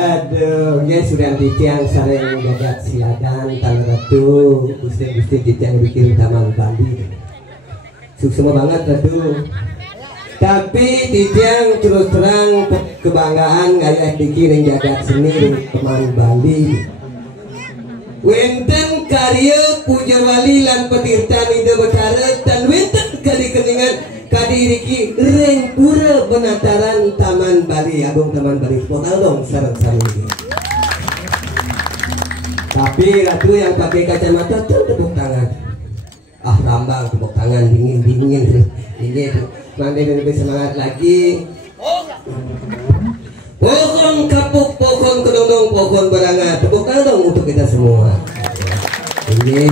Aduh, ya sudah titiang sareng gagat siladan tanggal ratu gusti titiang bikin taman Bali. Sukses banget ratu. Tapi titiang terus terang kebanggaan gaya bikin jagat seni taman Bali. Wenten karya puja wali lan petirtan ide berkaret dan wenten kali keningan kadiriki reng pura penataran Taman Bali Agung Taman Bali Potong dong sarang-sarang ini. Tapi ratu yang pakai kacamata tuh tepuk tangan. Ah rambang tepuk tangan dingin. Mandi lebih semangat lagi. Pohon kapuk, pohon kedondong, pohon berangan. Tepuk tangan dong untuk kita semua. Ini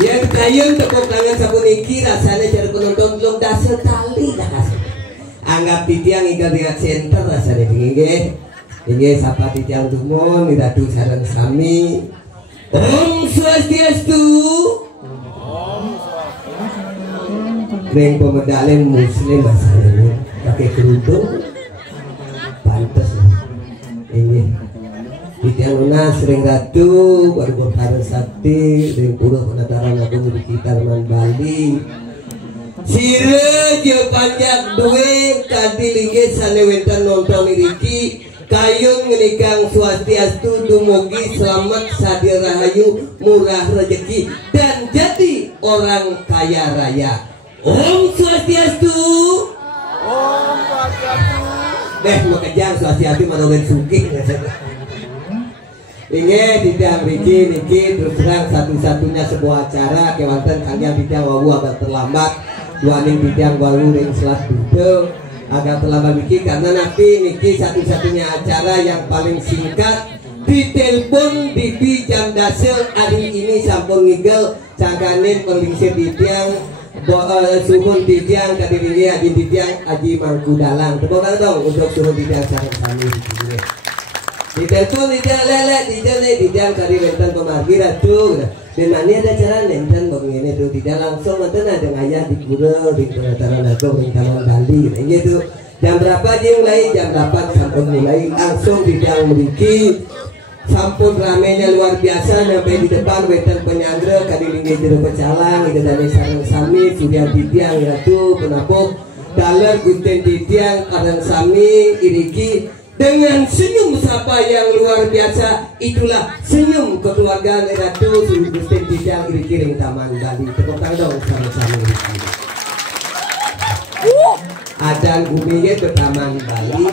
yang kayun tepuk tangan sabun iki rasanya cara penonton belum dasar tali dah kasih. Anggap titiang ikat di center rasanya tinggi. Ini sapa titiang tumon, iratu sarang sami. Om Swastiastu. Reng pemedalen muslim rasanya pakai kerudung. Pantas ini titiang lunas sering ratu baru berkara sakti ring puluh penataran agung di kita Taman Bali sire jo panjak duwe kadi linggih sane wentan nonton iriki kayung menikang swastiastu dumugi selamat sadir rahayu murah rezeki dan jadi orang kaya raya. Om Swastiastu. Om Swastiastu. Deh mau kejar swastiastu menurut suki. Inge tidak niki terus terang satu-satunya sebuah acara kewanten kalian tidak wawu agak terlambat waning tidak wawu ring selat budel agak terlambat niki karena nanti niki satu-satunya acara yang paling singkat ditelepon di jam dasar hari ini sampun ngigel cangkanin penglingsir titiang suhun titiang kadirinya adi titiang aji mangkudalang tepuk tangan dong untuk suhun titiang sareng sami di telepon tidak lele tidak kari wentan pemargi ratu dan mana ada cara nenten begini tuh tidak langsung mantan ada ngayah di gurau di penataran agung di Taman Bali ini tuh jam berapa aja mulai jam 8 sampun mulai langsung tidak memiliki sampun ramenya luar biasa sampai di depan wentan penyandra kadilingi jero pecalang itu dari sareng sami sudah titiang ratu penapuk dalam gusten titiang karang sami iriki dengan senyum sapa yang luar biasa itulah senyum kekeluargaan ratu Gusten Titiang iri-iri Taman Bali tepuk tangan dong sama-sama Adan buminya ke Taman Bali.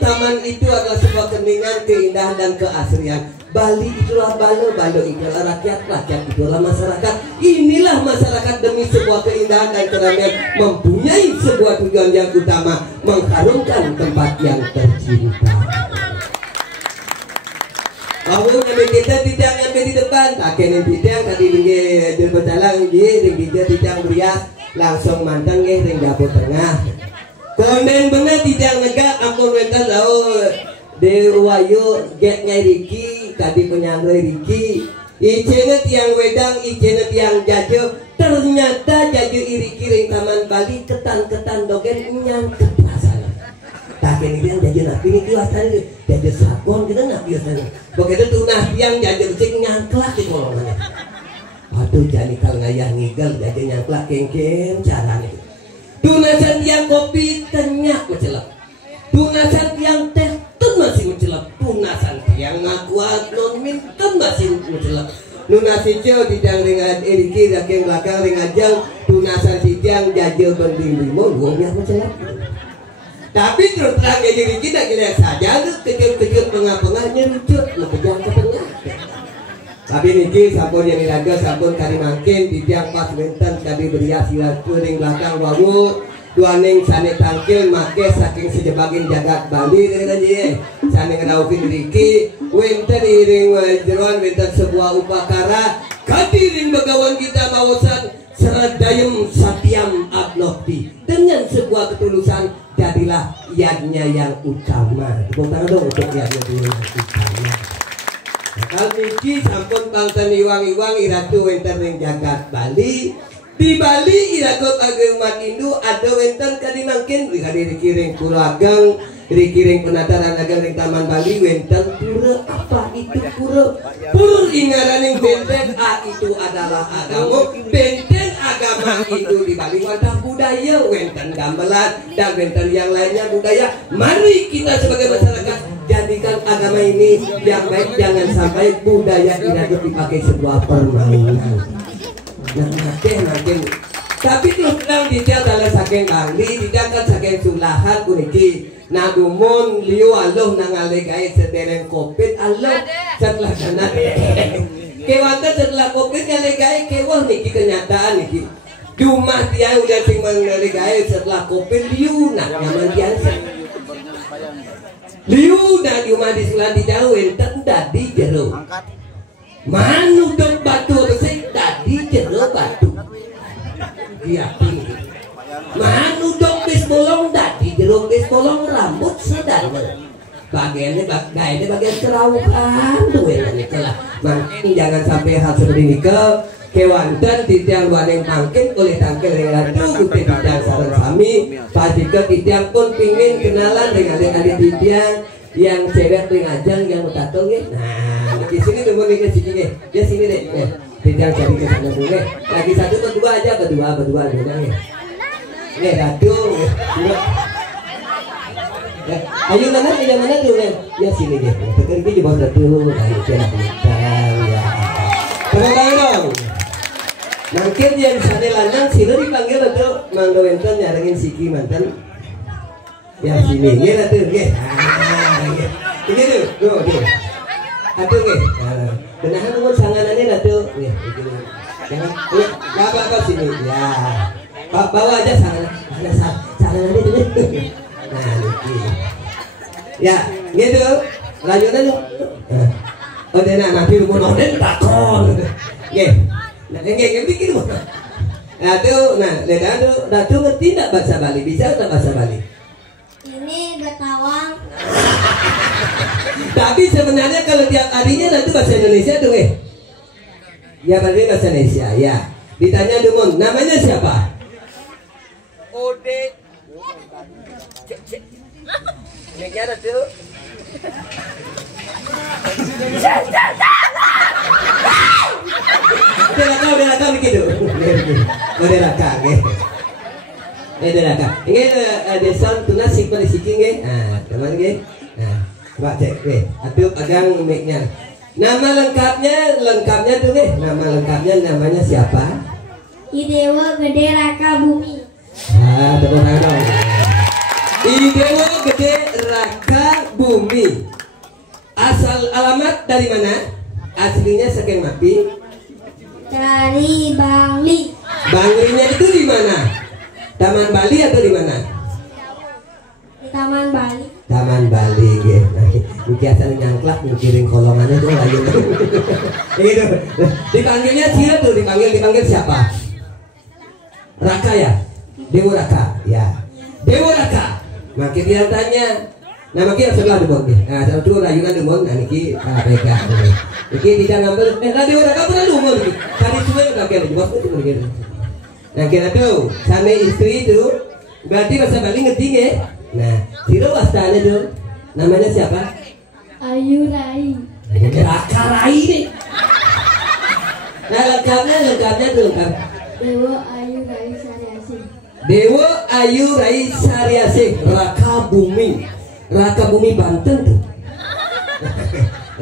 Taman itu adalah sebuah keningan, keindahan dan keasrian. Bali itulah balo itulah rakyat itulah masyarakat. Inilah masyarakat demi sebuah keindahan dan keramaian mempunyai sebuah tujuan yang utama, mengharumkan tempat yang tercinta. Aku ngambil kita tidak ngambil di depan, kakek tidak tadi di berjalan tidak berias langsung mantang ring dapur tengah. Komen bener tidak negak ampun wentan lau dewayu get ngairiki tadi penyangga Riki icenet yang wedang icenet yang jajo ternyata jajo iriki ring Taman Bali ketan dogen nyangkep rasanya tak ini yang jajo napi ini kiwasan jajo sakon kita napi rasanya begitu tuh napi yang jajo cing nyangklak di kolongannya aduh jadi kalau ngayah ngigel jajo nyangklak kengkem caranya tunasan yang kopi tenyak mencelap tunasan yang teh masih mencelap tunasan yang ngakuat non minten masih mencelap nunasi jauh tidak dengan iriki daking belakang dengan jauh tunasan sijang jajal berdiri limo luangnya mencelap tapi terus terang ya iriki tak kira saja kecil pengah nyerucut lebih ke tengah tapi niki sampun yang diraga sampun kari makin di tiang pas benten kami berias silat kuring belakang wawu duaning sane tangkil make saking sejebagin jagat Bali dengan je sane ngraukin riki wenten iring jeroan wenten sebuah upakara kadiring begawan kita mawasan seradayum satyam abnokti dengan sebuah ketulusan jadilah yadnya yang utama. Tepuk tangan dong untuk yadnya yang utama. Kalau niki sampun bangsa iwang-iwang iratu wenten ring jagat Bali. Di Bali iragot ageng umat Hindu ada wenten kadimangkin dikiring kuragang dikiring penataran ageng ring Taman Bali wenten pura apa itu pura pur ingaraning benteng itu adalah agama benteng agama itu di Bali wadah budaya wenten gamelan dan wenten yang lainnya budaya. Mari kita sebagai masyarakat jadikan agama ini yang baik, jangan sampai budaya iragot dipakai sebuah permainan. Makin tapi terus terang detail dalam saking Bali tidak kan saking sulahan kuniki nadumun liu aloh nangalegai sedereng kopit aloh setelah sana kewatan setelah kopit ngalegai kewah niki kenyataan niki di rumah dia udah sing mangalegai setelah kopit liu nak nyaman biasa liu nak di rumah di sebelah di jauh enten tadi jero manu dong batu besi tadi jero batu iya manu dong bis bolong tadi jero bis bolong rambut sedang bagiannya bagian kerawukan tuh ini kelah makin jangan sampai hal seperti ini kewantan titiang waneng pangkin oleh tangkel yang ratu kuti titiang sarang sami pasika titiang pun pingin kenalan dengan adik titiang yang cewek ngajang yang tato nge nah di sini tunggu nih ke sini ya sini deh titiang cari ke sana dulu lagi satu berdua aja berdua dulu nih ratu ayo mana dulu ya sini deh ini coba ratu ayo kira ya terima dong mungkin yang sana lanang sini dipanggil ratu mangga wenten nyarengin siki mantan ya sini ya ratu ya ini tuh ratu ya benahan umur sanganannya ratu ya jangan ya apa sini ya bawa aja sanganannya tuh nah ini ya gitu lanjutan yuk udah nanti mau noden takon nah nggak bikin Ratu ngerti nggak bahasa Bali bisa nggak bahasa Bali ini Betawang tapi sebenarnya kalau tiap harinya Ratu bahasa Indonesia tuh ya berarti bahasa Indonesia ya ditanya Dumon namanya siapa Ode ini Ratu udah raka begitu udah raka ini desa tunasik pada siking teman nah coba cek aduh pegang mic-nya nama lengkapnya tuh nama lengkapnya namanya siapa Idewa Gede Raka Bumi tepuk tangan dong Idewa Gede Raka Bumi asal alamat dari mana aslinya saking Mapi dari Bali. Balinya itu di mana? Taman Bali atau di mana? Di Taman Bali. Taman Bali, ya. Biasa nyangklak mikirin kolongannya tuh lagi. Gitu. Dipanggilnya siapa tuh? Dipanggil siapa? Raka ya? Dewa Raka, ya. Dewa Raka. Makin dia tanya. Nama kita sebelah Demon nah satu rayunan Demon nah niki mereka niki tidak ngambil radio Raka pernah Demon niki tadi cuma nggak kira juga itu begini nah kira tuh sama istri itu berarti bahasa Bali ngerti ya nah Siro wastanya tuh namanya siapa Ayu Rai Raka Rai nih nah lengkapnya tuh lengkap Dewa Ayu Rai Sariasih Dewa Ayu Rai Sariasih Raka Bumi Raka Bumi Banten tuh.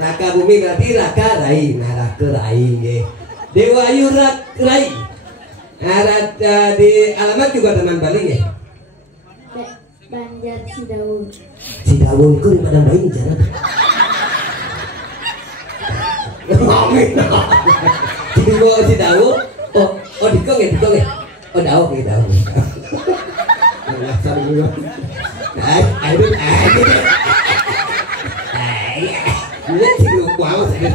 Raka Bumi berarti Raka Rai. Nah Raka Rai ya. Dewa Ayu Rai. Nah di alamat juga Taman Bali ya. Banjar Cidawu. Cidawu itu di mana bayi jalan. Amin. Cidawu. Oh dikong ya. Oh dawu. Ayo, ini sih lupa banget.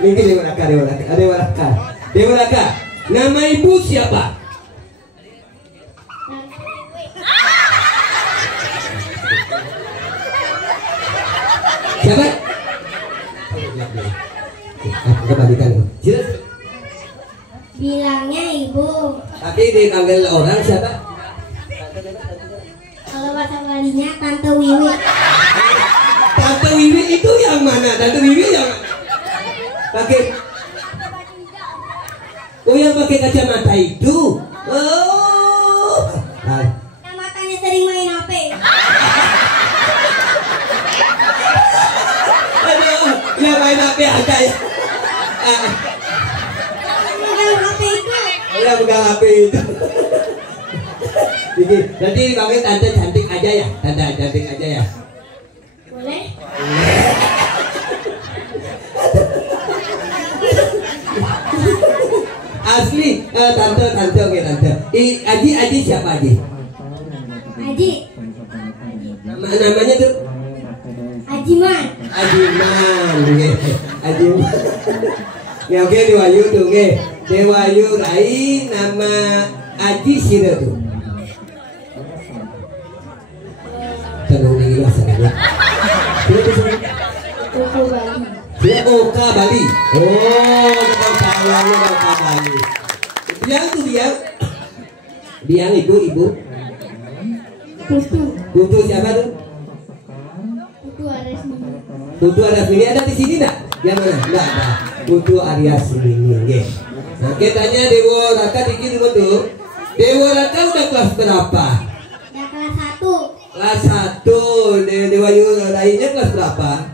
Ini Dewa Raka. Nama ibu siapa? Siapa? Kembalikan. Bilangnya ibu. Tapi dipanggil orang siapa? Kalau bahasa Balinya Tante Wiwi. Tante Wiwi itu yang mana? Tante Wiwi yang pakai. Oh, yang pakai kacamata itu. Oh. Yang matanya sering main HP. Aduh, yang main HP aja ya. Yang HP itu. Yang pegang HP itu. Nanti dipanggil tante cantik aja ya. Tante cantik aja ya. Boleh? Asli, tante, oke tante. Aji siapa Aji? Aji. Namanya tuh? Ajiman. Ajiman. Ya oke Dewayu tuh, oke. Dewayu Rai nama Aji sira tuh. Tenang nih lah saya. Koko Bali. Dia Oka Bali. Oh, kita sayangnya Oka Bali. Biang ibu. Putu siapa tuh? Putu Aryasmini ada di sini enggak? Yang mana? Enggak ada. Putu Aryasmini, nggih. Nah, kita tanya Dewa Raka dikit dulu tuh. Dewa Raka udah kelas berapa? Ya kelas 1. Kelas 1. Dewa lainnya kelas berapa?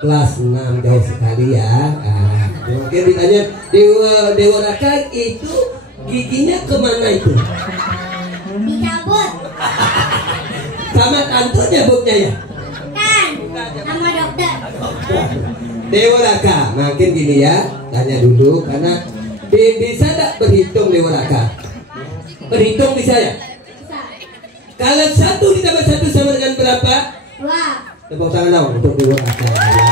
Kelas 6. Kelas 6, jauh sekali ya. Mungkin ditanya Dewa Raka itu giginya kemana itu? Dicabut. Sama tante nyabutnya ya? Kan. Sama dokter. Dewa Raka, makin gini ya, tanya dulu karena bisa tak berhitung Dewa Raka? Berhitung bisa ya? Bisa. Kalau 1 ditambah 1 sama dengan berapa? 2. Tepuk tangan dong untuk Dewa Raka. Ya.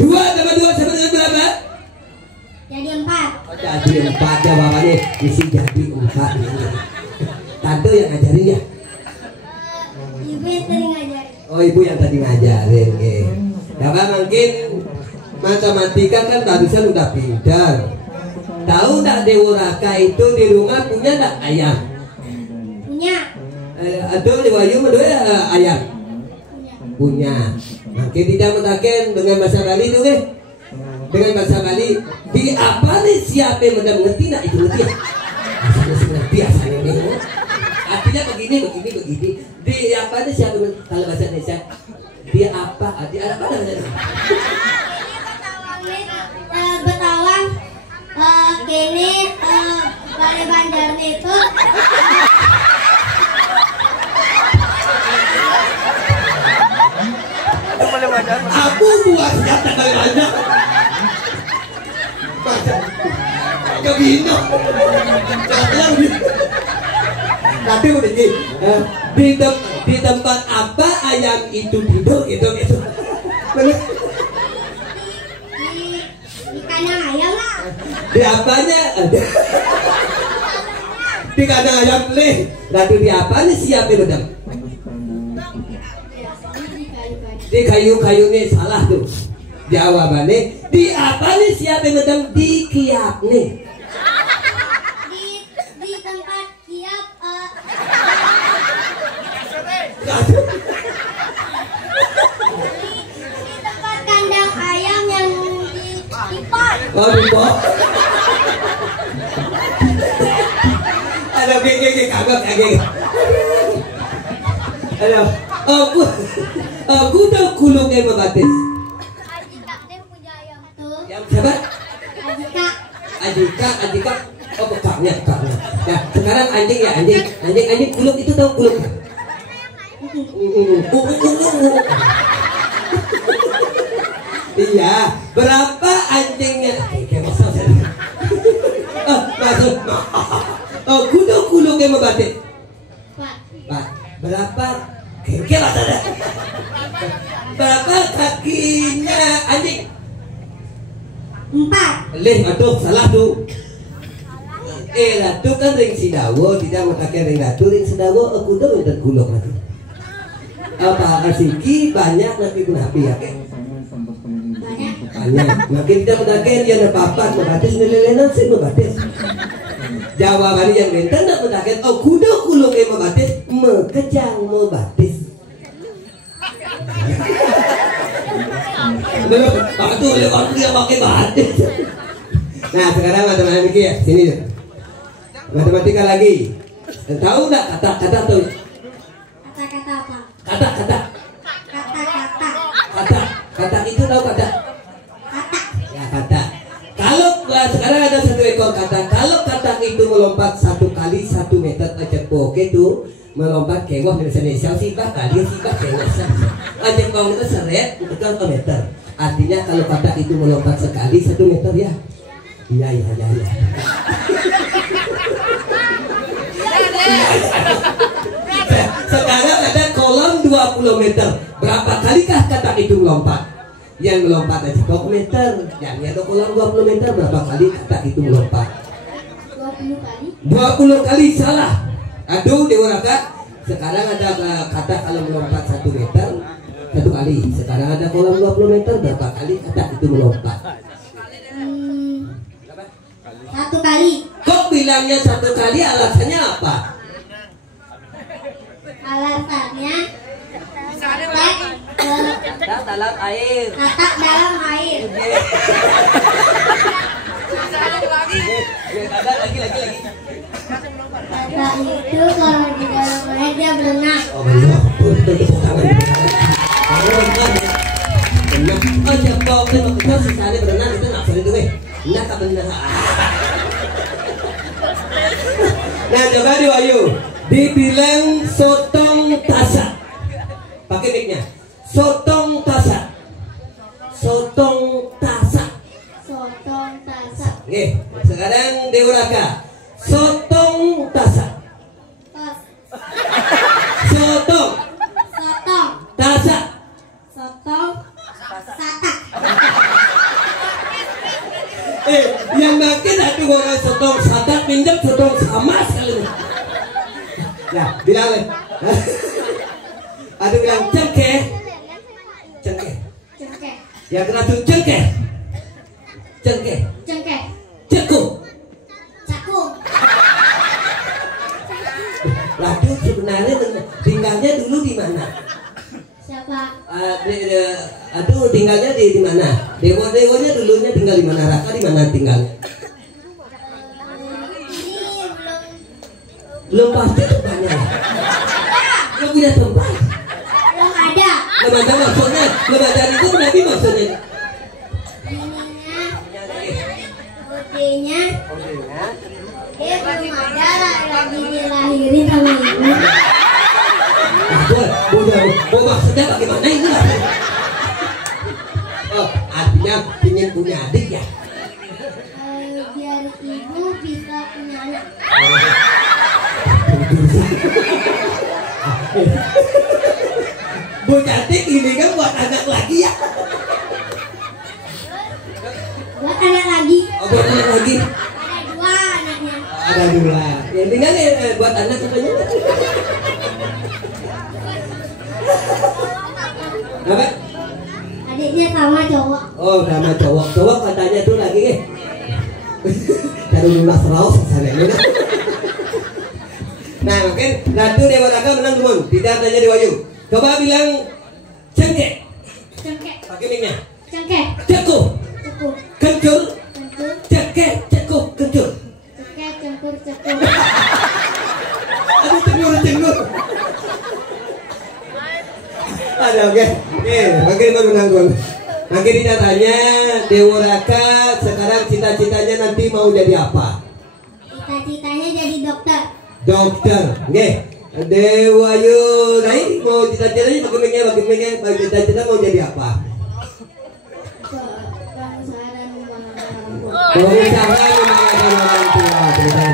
2 tambah 2 sama dengan berapa? Jadi 4. Oh, jadi 4 ya bapaknya, isi jadi 4. Tante yang ngajarin ya? Ibu yang sering ngajarin. Oh, ibu yang tadi ngajarin, ya. Karena mungkin matematika kan barusan udah pintar. Tahu tak Dewa Raka itu di rumah punya tak ayam? Punya. Atau Dewayu menurut ayam? Punya. Mungkin tidak mentaken dengan bahasa Bali itu kan? Dengan bahasa Bali di apa nih siapa yang mengerti nak itu ngerti? Asalnya sebenarnya biasanya nih. Artinya begini. Di apa nih siapa kalau bahasa Indonesia? Di apa? Di apa namanya? Betawang kini Balai Bandar itu Aku buat siapa Balai Bandar? Kebino. Tapi udah di tempat apa ayam itu tidur gitu. di kandang ayam lah. Di apanya? Di kandang ayam nih. Lalu di apa nih siapa bedam? Di kayu-kayu nih salah tuh. Jawabannya di apa nih siapa bedam? Di kiap nih. Di tempat kiap di tempat kandang ayam yang di pot. Oh di pot. Ada gege kagak gege. Aduh, aku tahu kulungnya membatis. Ajika dia punya ayam tuh. Yang siapa? Ajika. Ajika. Oh bekaknya. Nah sekarang anjing ya anjing kulung itu tahu kulung. Iya, berapa anjingnya? Kayak masuk. Masuk. Kulung yang membatik. Berapa kakinya anjing? 4. Lih, aduh salah tuh. Ratu kan ring sidawo, tidak memakai ring ratu, ring sidawo aku tuh minta gulung lagi. Apa asiki banyak nanti kenapa ya kan? Banyak. Makin kita memakai dia ada papat, membatis melelenan sih membatis. Jawaban yang minta nak memakai, oh kuda gulung yang membatis, mekejang membatis. Belum, waktu lewat dia pakai batis. Nah sekarang matematika ya, sini deh. Matematika lagi. Tahu nggak kata-kata tuh? Kata-kata apa? Kata-kata. Kata-kata. Kata itu tahu kata? Kata. Ya kata. Kalau sekarang ada satu ekor kata, kalau kata itu melompat 1 kali 1 meter aja poke itu melompat kengok dari sini sibak kali sibak kengok aja kong itu seret itu 1 meter. Artinya kalau kata itu melompat sekali 1 meter ya. Iya. Sekarang ada kolam 20 meter. Berapa kalikah kata itu melompat? Yang melompat aja 20 meter. Yang ada kolam 20 meter berapa kali kata itu melompat? 20 kali. 20 kali salah. Aduh Dewa Raka. Sekarang ada kata kalau melompat 1 meter 1 kali. Sekarang ada kolam 20 meter berapa kali kata itu melompat? 1 kali. Kok bilangnya 1 kali alasannya apa? Alasannya Kata dalam air. kata dalam air. Ada lagi. Kata itu kalau di dalam air dia berenang. Oh benar, tepuk tangan. Benar. Oh siapa orang kita sisanya berenang itu nggak sering tuh Nah tak benar. Nah coba di Wahyu dibilang sotong tasak. Pakai mic-nya. Sotong tasak. Sotong tasak. Sotong tasak. Oke, sekarang Dewa Raka. Sotong tasak. Tos. Sotong Sotong. tasak. Sotong. Satak. Yang makin ada orang sotong satak pinjam sotong sama sekali. Nah, bilang leh. Ada bilang cengkeh. Cengkeh. Yang kena tuh cengkeh. Cengkeh. Cekung. Cakung. Lalu sebenarnya tinggalnya dulu di mana? Siapa? Aduh tinggalnya di mana? Dewa-dewanya dulunya tinggal di mana? Raka di mana tinggalnya? Ini Belum pasti tempatnya. Belum punya tempat. belum ada. Belum ada maksudnya. Belum ada itu Nabi maksudnya. Ininya, budenya, dia belum ada lagi dilahirin sama ibu. Maksudnya bagaimana ini? Oh, artinya ingin punya adik ya? Biar ibu bisa punya anak. Bu cantik ini kan buat anak lagi ya? Buat anak lagi. Oh, buat anak lagi? Ada 2 anaknya. Ada 2. Yang tinggal buat anak katanya. Apa? Adiknya sama cowok. Oh, sama cowok. Cowok katanya tuh lagi taruh lunas raus sana ini. Nah, mungkin Ratu Dewa Raka menang dulu. Tidak tanya di Wahyu. Coba bilang cengkeh. Cengkeh. Pakai mic-nya. Cengkeh. Cekuk. Cekuk. Kencur. Kencur. Cekeh. Cekuk. Kencur. Cekeh. Cengkur. Cekur. Aduh, cengur. Ada oke. Bagaimana menang dulu? Makin ditanya Dewa Raka sekarang cita-citanya nanti mau jadi apa? Cita-citanya jadi dokter. Dokter. Oke. Dewa Yunai mau cita-citanya bagaimana cita-cita mau jadi apa? Bangsa dan Berusaha membahagiakan orang tua.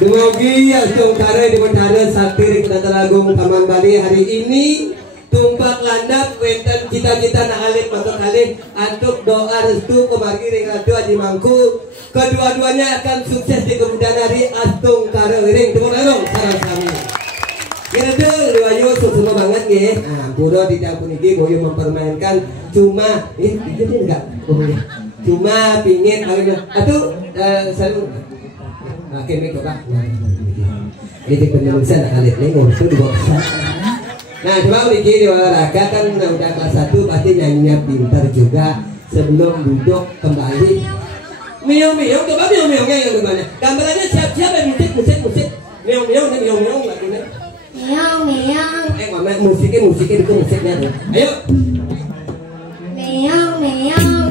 Dumugi yang sungkare di Mentara Sakti Kedatangan Agung Taman Bali hari ini tumpak landap wenten cita-cita na alit matur kalih antuk doa restu kemargi ring Ratu Haji Mangku. Kedua-duanya akan sukses di kemudian hari astung kareuring tepuk tangan sareng sami. Kira tuh ayo semua banget nih. Nah, Puro di tahun ini boyo mempermainkan cuma itu enggak. Cuma pingin atuh selalu oke mik Pak. Ini penulisan alit nih ngurus dua. Nah, coba Wiki di olahraga kan udah kelas 1 pasti nyanyinya pintar juga. Sebelum duduk kembali meong-meong, coba meong-meongnya yang gimana? Gambarannya siap-siap ya musik. Meong-meong lagunya. Meong. Mama musiknya itu musiknya tuh. Ayo. Meong.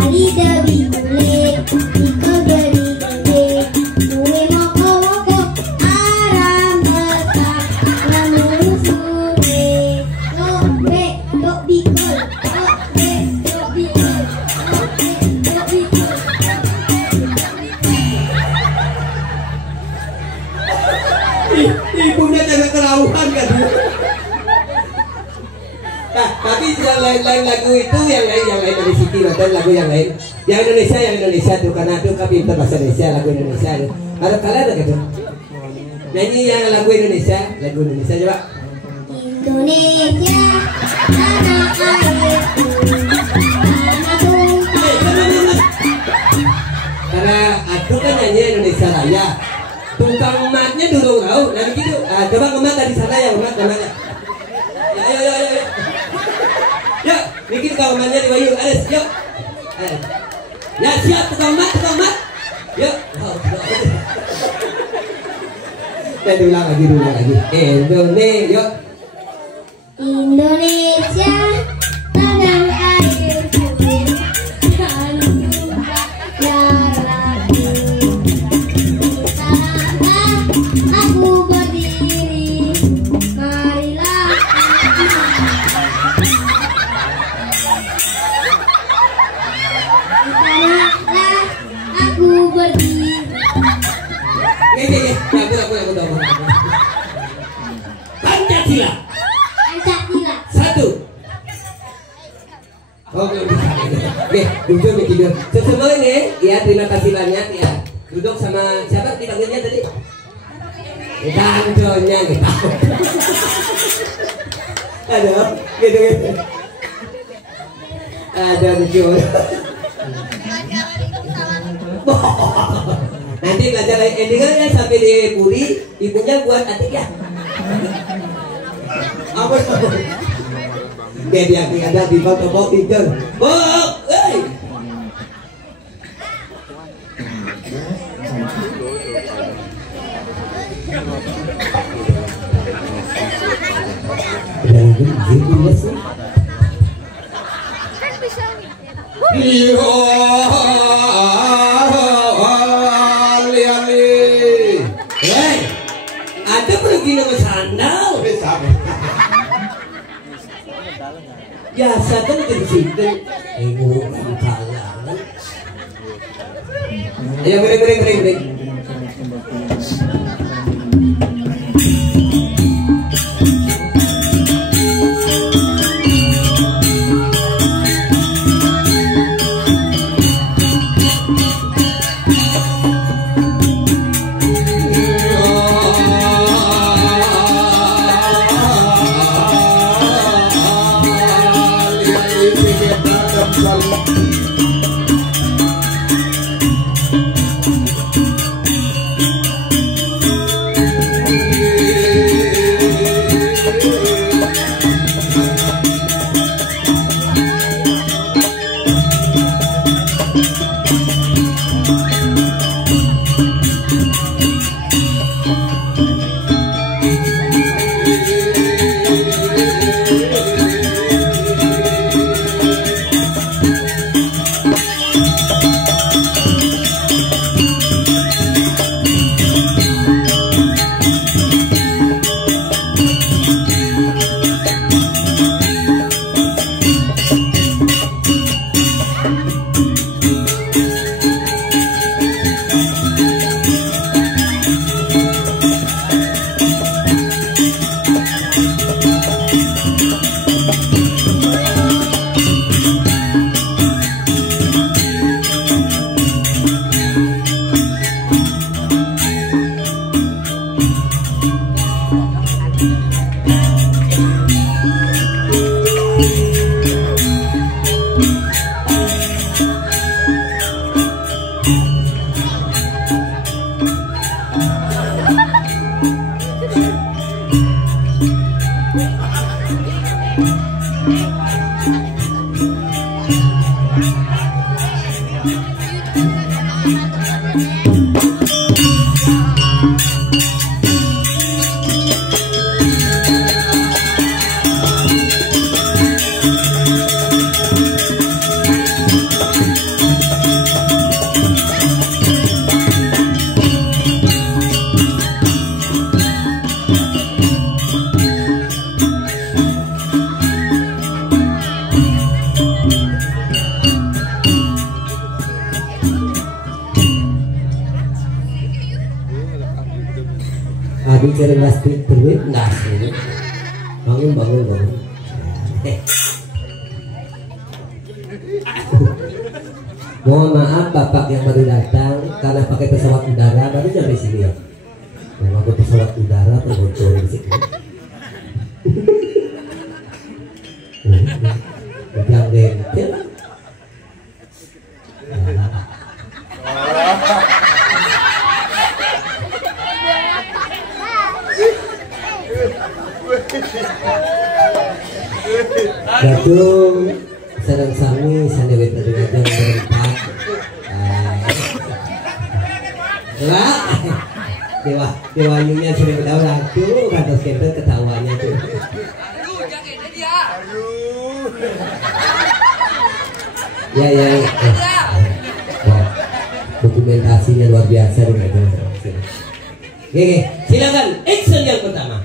Ali dewi kulit, iko geri gede, kue moko aram betak, lalu sure, dok bikul. Ibunya jaga kerauhan kan. Nah, tapi yang lain lagu itu yang lain dari Siti Noten lagu yang lain. Yang Indonesia tuh karena tuh kami pintar bahasa Indonesia lagu Indonesia. Ada kalian ada gitu. Nyanyi yang lagu Indonesia coba. Indonesia tanah airku, tanah tumpah. Karena aku kan nyanyi Indonesia Raya. Tukang emaknya dulu tahu, nah begitu. Coba ngemat dari sana ya ngemat. Ya, ayo. Yuk, bikin tukang emaknya di Bayu. Ares, yuk. Ya siap tukang emak. Yuk. Dan diulang lagi. Indonesia. Indonesia tanah airku, tanah tumpah darahku. Aku berdiri, marilah aku berdiri. Ini, aku. Pancasila. Satu. Oke, duduk nih tidur. Sesemua ini, ya terima kasih banyak ya. Duduk sama siapa dipanggilnya tadi? Tanggonya gitu. Aduh, gitu. Ada lucu. Nanti belajar endingan ya sampai di Puri, ibunya buat adik ya. Apa? Dia ada di foto tidur. Ada pergi nama sandal. Biasa kan di situ. Ibu kalah. Ayo bering. Tadi cereng pasti duit nggak sih? Bangun. Mohon maaf bapak yang baru datang karena pakai pesawat udara baru sampai sini ya. Pakai pesawat udara terbocor di sini. Yang detail. Gadung sedang sami sanewet dari gadung berempat. Dewa Yunya sudah ketawa tuh kata skender ketawanya tuh. Ya. Dokumentasinya luar biasa di gadung. Oke, silakan action yang pertama.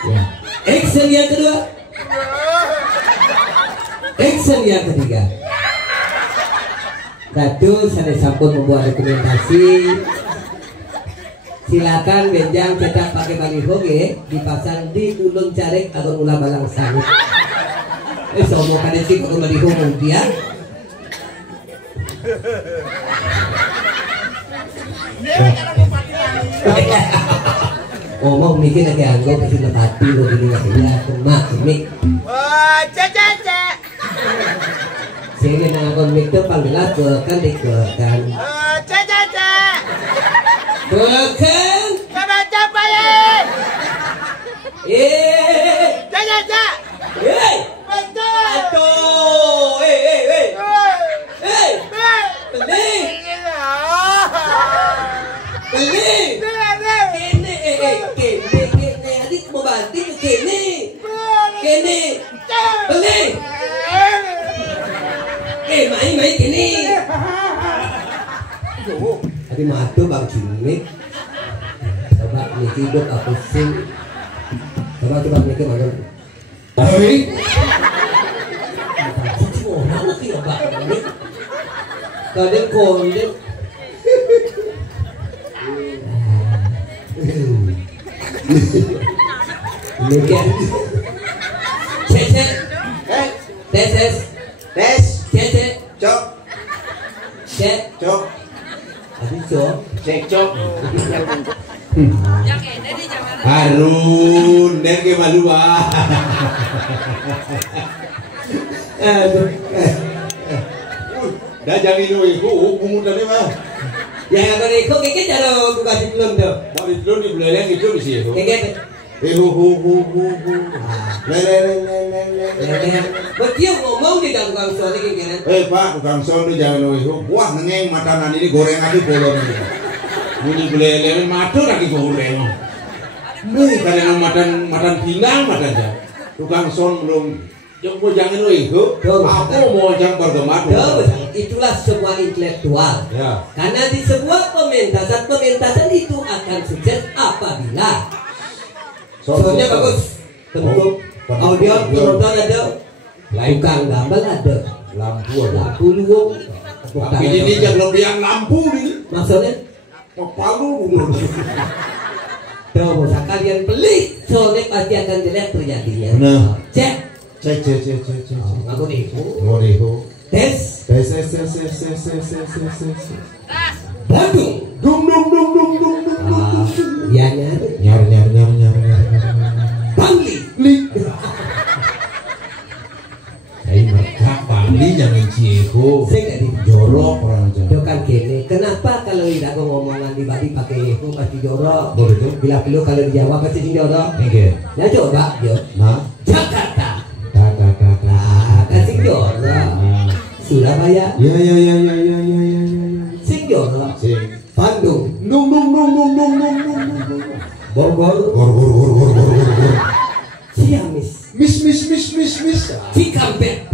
Ya. Action yang kedua. Action yang ketiga. Datu saya sampun membuat dokumentasi. Silakan benjang cetak pakai baliho ge dipasang di ulun carek atau ulah balang sangit. Semua kalian sih kalau baliho kemudian. Ngomong mikir lagi anggo pasti lepati lo gini nggak ya kemak mik. Wah, cek. Sini nangkon mik tuh panggilan kan dikekan. Cek. Bukan. Coba ya. Cek. Betul. Aduh, beli. Kene, adik mau banting kene, beli. Main kene. Tadi matu bang Jimmy. Coba hidup aku sih. Coba mikir mana. Hei. Orang lagi ya bang. Kadang konde. Mikir. Cek. Tes. Cok. Habis cok. Cek. Harun, nenge malu ah. Dah jangan itu bungut tadi mah. Ya kalau itu kayaknya cara buka si belum tuh. Mau di belum di belakang itu di sini. Kayaknya. Betul ngomong di dalam tukang son ini kan? Pak, tukang son tu jangan itu. Wah nengeng makanan ini goreng lagi bolong ni. Bunyi beleleng madu lagi goreng. Nih kadang makan pinang makan dah. Tukang son belum. Jangan itu. Aku mau jangan bergemak. Itulah sebuah intelektual. Ya. Karena di sebuah pementasan itu akan sukses apabila soalnya bagus, bentuk audio penonton ada, tukang gambar ada, lampu luwung. Tapi ini jangan yang lampu ni. Maksudnya? Palu. Tuh, kalian beli, soalnya pasti akan jelek terjadinya. Nah. Cek. Aku nih. Tes. Bandung. Dung. Ya nyari. Bangli. Saya mereka Bangli jangan cieko. Saya nggak di jorok orang aja. Kan gini. Kenapa kalau tidak ngomongan di Bali pakai eko pasti jorok? Betul. Bila perlu kalau di Jawa pasti jorok. Oke. Nah coba yo. Nah. Jakarta. Kasih jorok. Surabaya. Ya. Sing jorok. Sing. Bandung. Dung. Bogor. Gor. Ciamis. Mis. Cikampek.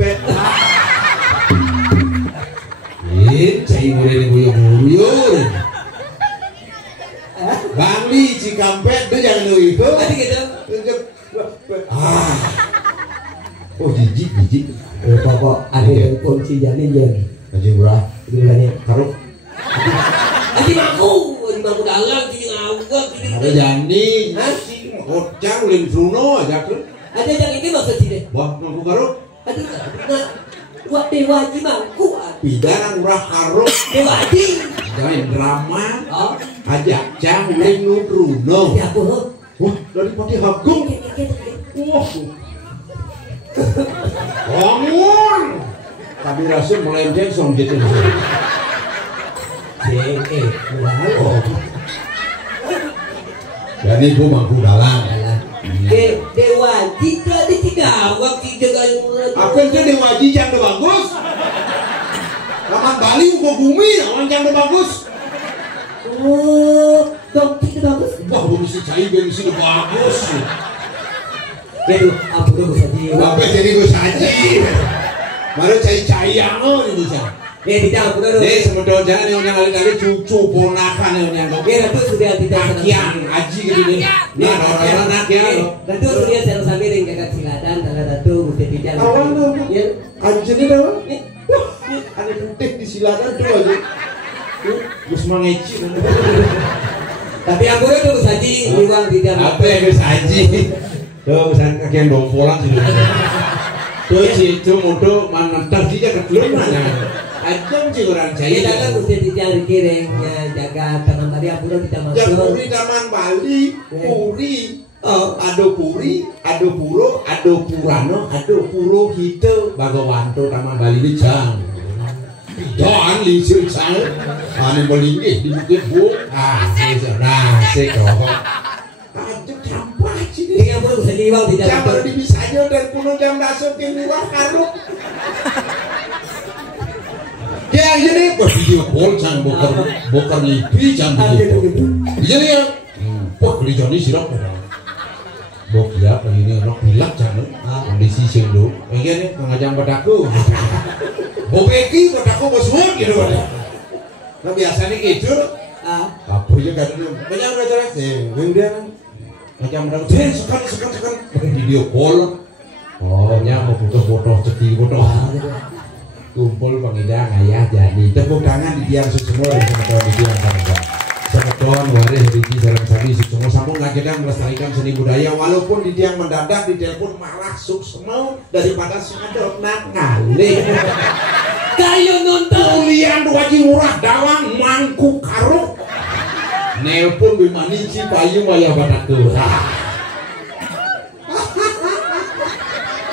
Cai mulai guyur. Bangli Cikampek tu jangan itu. Tadi gitu. Oh jijik. Pokok ada kunci janin ya. Anjing murah. Dimulainya Karuk. Aji mangku dalang jadi ngawak jadi. Ada jani, nasi, kocang, lim Bruno aja tuh. Ada yang ini maksud sini. Wah, mangku karo. Aduh, nah, wah dewa Haji mangku. Pidana murah karo. Dewa Haji. Jangan drama. Oh, Ajak cang, lim Bruno. ya aku. Wah, dari Pati Agung. Wah. Bangun. Tapi rasul melenceng song gitu. Lalu. Dan ibu mangku dalang. Dewa Haji ada tiga awak tiga kali. Apa itu Dewa Haji yang bagus? Laman Bali uga bumi, lawan yang bagus. Oh, dong tiga bagus. Wah, bumi si cai bumi si bagus. Aduh, aku udah bisa di. Apa jadi gue saji? Baru cai yang ini bisa. Tidak, aku udah. Sementara jangan yang kali-kali cucu ponakan yang Ratu sudah tidak kakian haji gitu deh. Nah, orang anak ya. Ratu sudah saya sampai dengan kakak silatan, karena Ratu sudah tidak. Awan tuh, ya. haji ini dah. Wah, ada putih di silatan tuh aja. Gus mangeci. Tapi aku udah terus haji, uang tidak. Apa yang gus haji? Tuh, misalnya kakian dompolan sih. Tuh si itu mudo manentar dia kegelum nanya. Ajam sih orang Jadi jahil. datang mesti dicari kiringnya jaga tangan Bali aku udah kita Ya masuk. puri taman Bali, puri. Ado puri, ado puro, ado purano, ado puro hito. Bagawanto taman Bali ini jang. Jangan lisir jang. Ane melingkih di bukit bu. Nasik roh. Ajam campak sih. Ini aku bisa jiwang tidak. Jam baru dibisanya dan kuno jam dasar ke luar karuk. Ya ini video call jang bokar lipi jang video. Jadi ya, wah beli Johnny sirap ya. Bok ya, ini anak bilak jang, kondisi singgung. Ini ngajang padaku. Bok Eki padaku bosmut gitu ada. Nah biasanya gitu. Apa ya kan? Banyak belajar sih. Kemudian ngajang padaku. Sekarang pakai video call. Oh, nya mau foto ceki foto. Kumpul pengidang ayah jadi tepuk tangan di tiang semua dan semeton di tiang bangsa semeton waris hiji sareng sami semua sambung ngagedan melestarikan seni budaya walaupun di tiang mendadak di telepon malah semua daripada sengadok nak ngalih kayu nonton kuliah wajib murah dawang mangku karo nelpon bimani cipayu maya badaku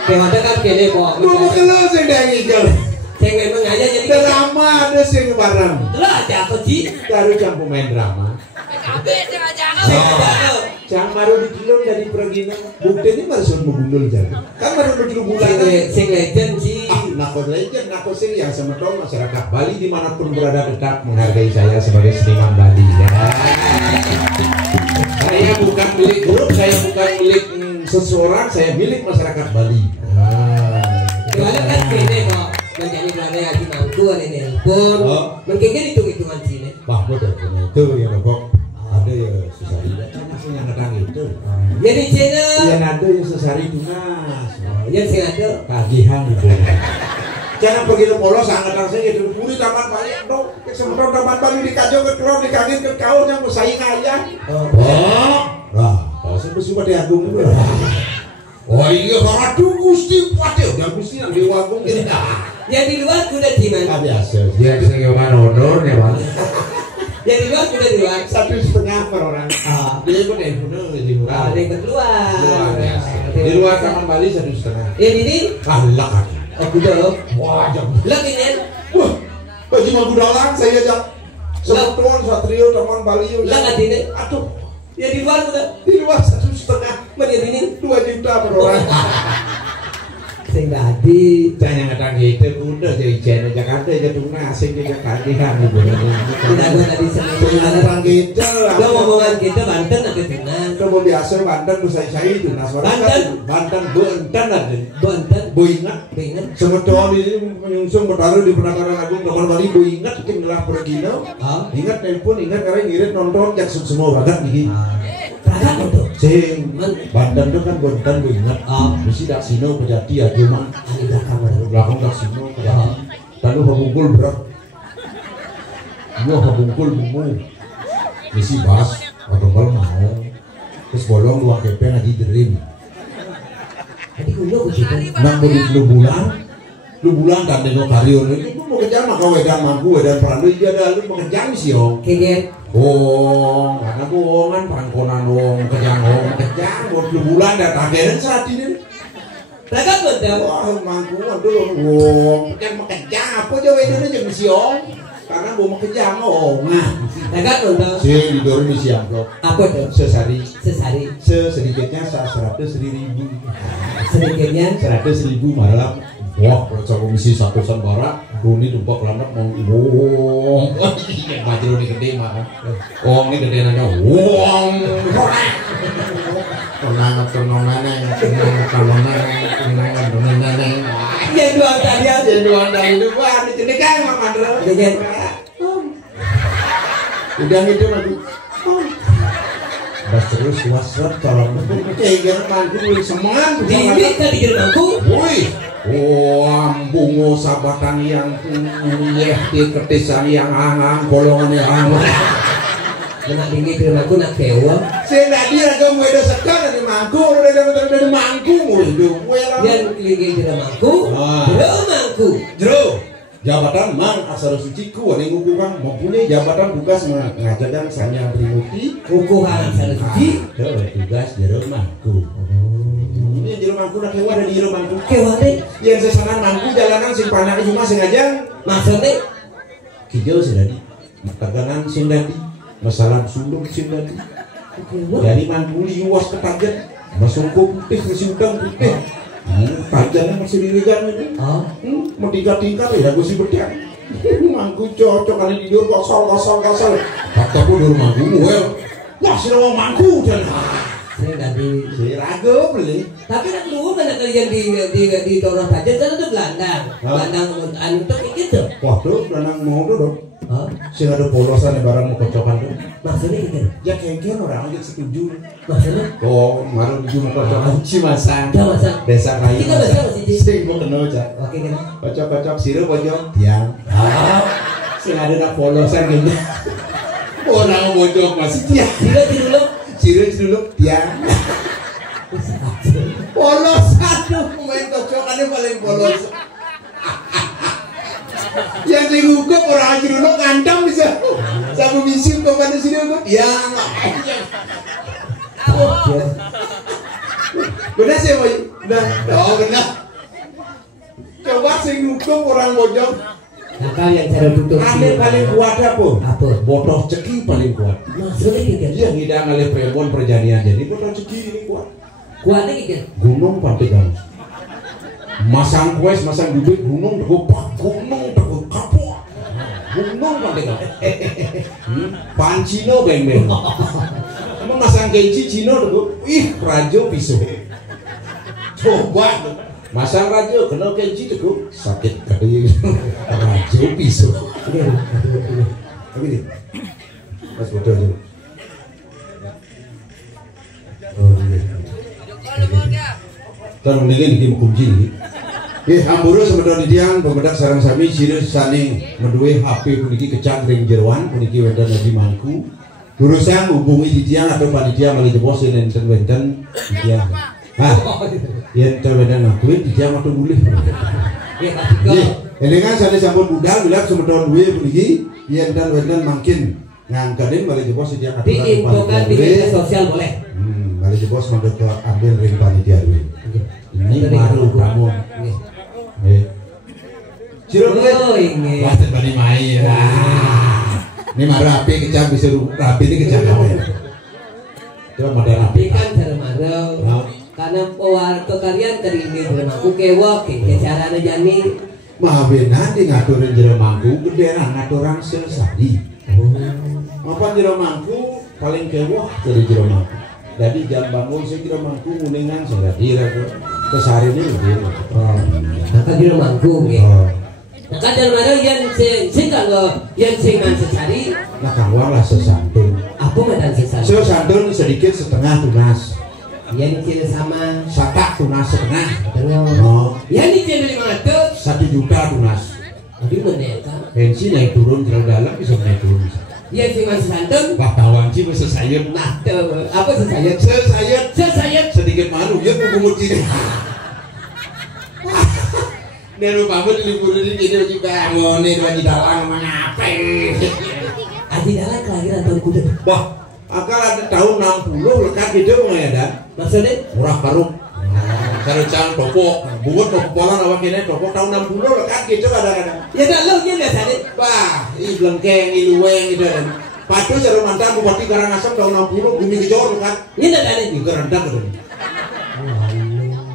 Kewanda kan kene kok. lu mau kelo sedang igal Saya memang aja jadi drama ada sing barang. lah jatuh ji. Baru jam pemain drama. Jam baru dikirim dari Pragina. Bukti ini baru sudah menggundul jadi. Kan baru 7 bulan. Sing legend ji. Nakot legend, nakot sing yang semetong masyarakat Bali dimanapun berada tetap menghargai saya sebagai seniman Bali. Ya. Saya bukan milik grup, saya bukan milik seseorang, saya milik masyarakat Bali. Kewanda kan kene kok. Menjadi berada Haji mangku ada nelpon. Mungkin hitung-hitungan sini. Wah, betul itu ya Bapak. Ada ya sesari. Banyak sih yang datang itu. Jadi cina. Yang ada yang sesari tunas. Yang sing ada Kagihan itu. Jangan begitu polos sangat rasanya itu. Puri taman Bali dong. Sementara taman Bali dikacau ke keluar dikagin ke kaul yang bersaing aja. Lah, kalau sudah diagung itu. Oh iya, aduh Gusti Pati, udah Gusti yang diwagung gitu. yang di luar kuda di mana? Biasa, dia sebagai honor ya Bang. Yang di luar kuda di luar. 1,5 per orang. Dia ikut di murah. Ada yang keluar. Di luar taman Bali 1,5. Yang ini? Lah kan. Oh kuda loh. Wah jam. Lah ini? Wah, baju mangku dalang saya jam. Sebetulnya Satrio taman Bali. Lah nggak ini? Aduh. Yang di luar kuda? Di luar 1,5. Menit ini 2 juta per orang. Sing tadi Jangan datang gitu, udah jadi channel Jakarta aja tuh asing di Jakarta kan ibu. tidak gua tadi Jangan datang gitu. Gua ngomongan kita Banten agak tenang. Kamu biasa Banten saya itu nas Banten Banten ada. Banten Boingat. pengen. Sebetulnya ini menyungsung bertaruh di penataran agung Taman Bali Boingat mungkin gelar Pergino. Ingat telepon, ingat karena ngirit nonton Jackson semua bagat nih. Pragat untuk Sing Banten itu kan Banten Boingat. Mesti dak sino Pejati ya cuma di belakang. belakang dak sino Pejati. Lalu pemukul berat. Yo bungkul bungu. Misi bas atau mau. Terus bolong dua kepeng lagi jerim. Jadi kulo begitu. Nang beli lu bulan kan dengan karyo ini lu mau kerja mah kau wedang mampu wedang peran lu ada lu mau kerja sih yo Kayaknya. oh karena bohongan pangkonan dong kerja buat lu bulan dah tageran saat ini Takat betul. wah mampu dulu kerja mau kerja apa jauh wedang aja sih yo karena mau kerja mau Takat betul. si di dorong di siang kok Apa tuh? sesari sedikitnya 100.000 Sedikitnya 100.000 malam. Wah, kalau saya komisi 100-an barak, Runi tumpah pelanap mau wong. Iya, baju ini gede mah. Oh, ini gede nanya wong. Tenang. Yang dua tadi aja. Jadi doang dari itu, wah, ini jadi kan mah mandro. Udah gitu lagi. Bas terus wasrat tolong. Kayak mantu semangat. Ini tadi gerbangku. Woi. Bungo sabatan yang di ketisan yang angang golongan yang angang Nak ini gerbangku nak kewa. saya nak dia kamu ada sekarang dari mangku dari mangku Yang ini gerbangku. Gerbangku. Jero jabatan mang asal suciku ada yang ngukukan mempunyai jabatan tugas mengajarkan sanya Trimuti Ukuhan sana suci. tugas jero mangku ini jero mangku nak kewa dari jero mangku Kewa deh. yang sesangan mangku jalanan sing panak cuma sengaja Maksudnya. kijau sedadi teganan sindadi masalah sulung sindadi dari mangku liwas ke tajan masungko putih kesudang putih tajannya masih dirigan itu mau tingkat ya gue sih berdiam mangku cocok kan tidur kosong kataku dulu mangku muel wah sih nama mangku dan Saya tadi. si ragu beli Tapi kan dulu mana kalian di Torah Tajan sana tuh gelandang. Gelandang anu tuh kayak gitu. wah tuh berenang mau tuh dong Hah? sih ada polosan yang barang mau kocokan tuh Maksudnya gitu. ya kengkeng orang aja setuju Maksudnya. oh malu di kocokan Cimasang Udah masak. desa kayu Kita masak masih Ci. sing mau kenal cak Oke kan. kocok sirup bojong tiang sing ada nak polosan gitu orang bojong masih tiang Sila dulu. sirup tiang polos aduh main kocokannya paling polos yang sing hukum orang aja dulu ngandam bisa sama misi kepada sini aku tiang benar sih boy benar oh benar coba sing hukum orang bojong Kakak yang cara tutup. Ane paling kuat apa? Apa? Botoh ceki paling kuat. Maksudnya gitu. Iya ngidang oleh premon perjanian jadi botoh ceki ini kuat. Kuatnya gitu. Gunung Pantegang. Masang kues, masang bibit gunung teguh kapok. Gunung Pantegang. Pancino beng-beng. Kamu masang kenci Cino teguh, ih rajo pisau. Coba masang rajo kenal kenci teguh sakit kaki rajo pisau. Tapi nih, mas bodoh aja. Kan mendingan di kunci ini. Amburu sebenarnya diang pemedak sarang sami sirus sani menduwe HP puniki kecak ring jeroan puniki wonten di Mangku. Urusan hubungi di tiang atau panitia mali jebos enten wonten di tiang. Yen teweden ngakuin di tiang atau boleh. Ini kan sane sampun budal bilang sebenarnya duwe puniki yen dan wonten makin ngangkatin mali jebos di tiang atau diinfokan di media sosial boleh. Mali jebos mandek ke ambil ring panitia dulu. Ini baru kamu. Ciro ini. Wasit bani mai. Ini marah rapi kecap bisa rapi ini kecap apa ya? Coba model rapi. Kan cara marah. Karena pewarta kalian tadi ini bermaku kewok, caranya jani. Mah benar di ngaturin jero mangku, gederan ngaturan sesadi. Apa jero mangku paling kewok dari jero mangku. Jadi jam bangun saya jero mangku nguningan saya dira kesari ini lebih. Maka jero mangku ya. Maka dalam ada yang sing kalau yang sing sesari. Nah kawan lah sesantun. Apa medan sesari? Sesantun sedikit setengah tunas. Yang kira sama Satak tunas setengah. dengan. Oh. Yang ini kira 500. 1 juta tunas. Tapi meneka. Bensin naik turun jalan dalam bisa naik turun. Iya sih masih santan. Wartawan sih masih sayur. Nah, apa sesayat? Sesayat sedikit malu. Ya pungut sini. Dari pamit liburan ini kita juga mau nih lagi dalang mengapa? Aji dalang kelahiran tahun kuda. Wah, akal ada tahun 60 lekat gitu ya dan. Maksudnya? Murah karung. Kalau jangan topok, buat topokan awak ini topok tahun 60 lekat gitu kadang-kadang. Ya dah lo dia biasa nih. Wah, ini blengkeng, ini luweng gitu kan. Padu jarum mantan bupati Karangasem tahun 60 bumi kejor kan. Ini dah nih. Ini kerendang gitu.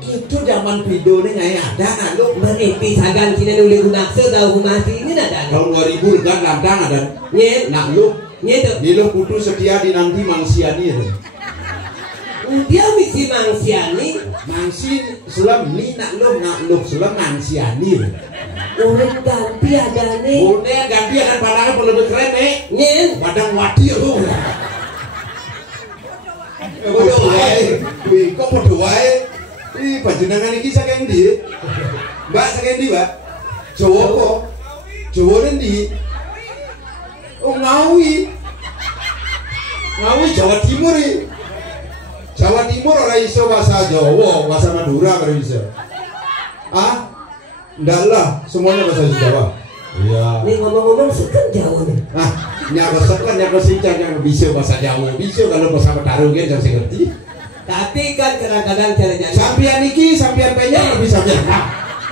Itu zaman video ini nggak ada kan lu. Menepi sagan sini nulis gunakse tahu mati ini dah nih. Tahun 2000 kan lantang ada. Nye, Nak lu, nye ni lu putus setia di nanti mangsiani itu. Dia misi mangsiani. Mangsi selam ni nak lu selam mangsiani. Urut ganti ada nih. Boleh ganti akan padahal perlu lebih keren nih. Nye, Padang wadi lu. Bodoh wae. Wih, kok bodoh wae? Ih, panjenengan iki saking ndi? Mbak saking ndi, Mbak? Jawa apa? Jawa ndi? Oh, Ngawi. Ngawi Jawa Timur iki. Jawa Timur ora iso bahasa Jawa, bahasa Madura baru bisa. Ah? Ndak lah, semuanya bahasa Jawa. Iya. nih ngomong-ngomong seken Jawa nih. Ah, nyako sekan nyako sincang yang bisa bahasa Jawa. Bisa kalau bahasa Mataram kan jangan ngerti. Tapi kan kadang-kadang caranya. Sampian iki, sampian penyang lebih sampian. Nah,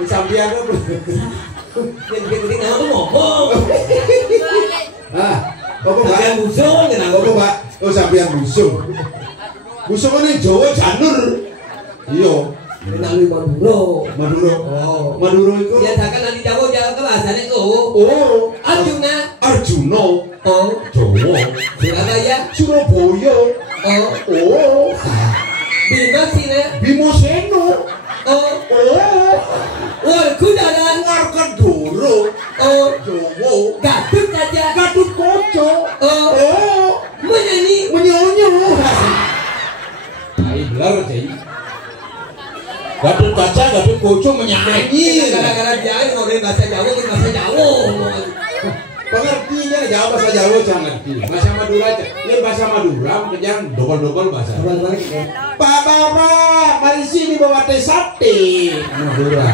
sampian apa? Yang kamu ngomong. Ah, apa Mbak? Sampian busung kenapa? Apa Mbak? Oh, sampian busung. Busung ini Jawa janur. Iya. Kenali Maduro. Maduro. Oh. Maduro itu. Biasakan nanti Jawa ke bahasanya oh. Oh, Arjuna. Arjuna. Oh. Jawa. Surabaya. Surabaya. Oh. Oh. Bima Sina. Bimoseno. Oh. Oh. Warkudaran. Warkadoro. Oh. Jawa. Gatut aja. Gatut Koco. Oh. Oh. Menyanyi. Menyonyo. Ai belar jadi. Gatut Kaca, Gatut Koco menyanyi. Gara-gara dia ngomongin bahasa Jawa, bahasa Jawa. Pengertinya Jawa bahasa Jawa jangan ngerti. Bahasa Madura aja. Ini bahasa Madura kenyang dobel-dobel bahasa. Pak, mari sini bawa teh sate. Madura.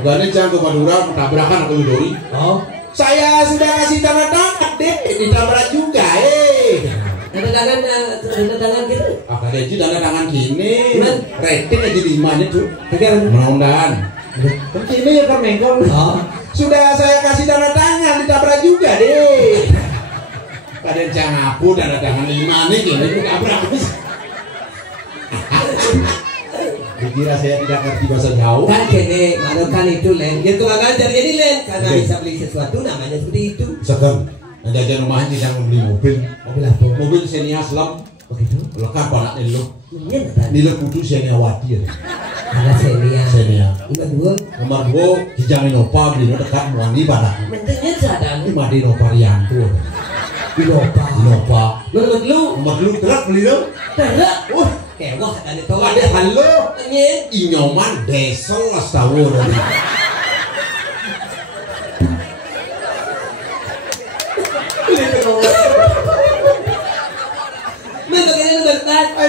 Bukannya jangan ke Madura tabrakan atau Midori. Oh. Saya sudah kasih tanda tangan deh, ditabrak juga. Tanda tangan gitu. Apa ada itu tanda tangan gini? Man. Rating aja 5-nya tuh. Sekarang. Mudah-mudahan. Ini ya Permengkong. Oh. Sudah saya kasih tanda tangan, ditabrak juga deh. Kadang jangan aku tanda tangan 5 nih, gini ditabrak. Dikira saya tidak ngerti bahasa Jawa. Kan kene, kan itu Len. Dia kebanggaan dari ini Len, karena bisa beli sesuatu namanya seperti itu. Misalkan, jajan rumahnya tidak membeli mobil. Mobil apa? Mobil Xenia Slam. Begitu. Lekat anak Nilo. Iya nggak? Nilo kudu Xenia Wati. Karena Xenia. Nomor 2 dijangin Nova beli dekat Muani Barat. Mentingnya cadang. Ini mah di Nova Rianto. Di Nova. Nomor lu terak beli lo. Terak. Kewah ada itu. Ada halo. Ingin. Inyoman desel astagfirullah.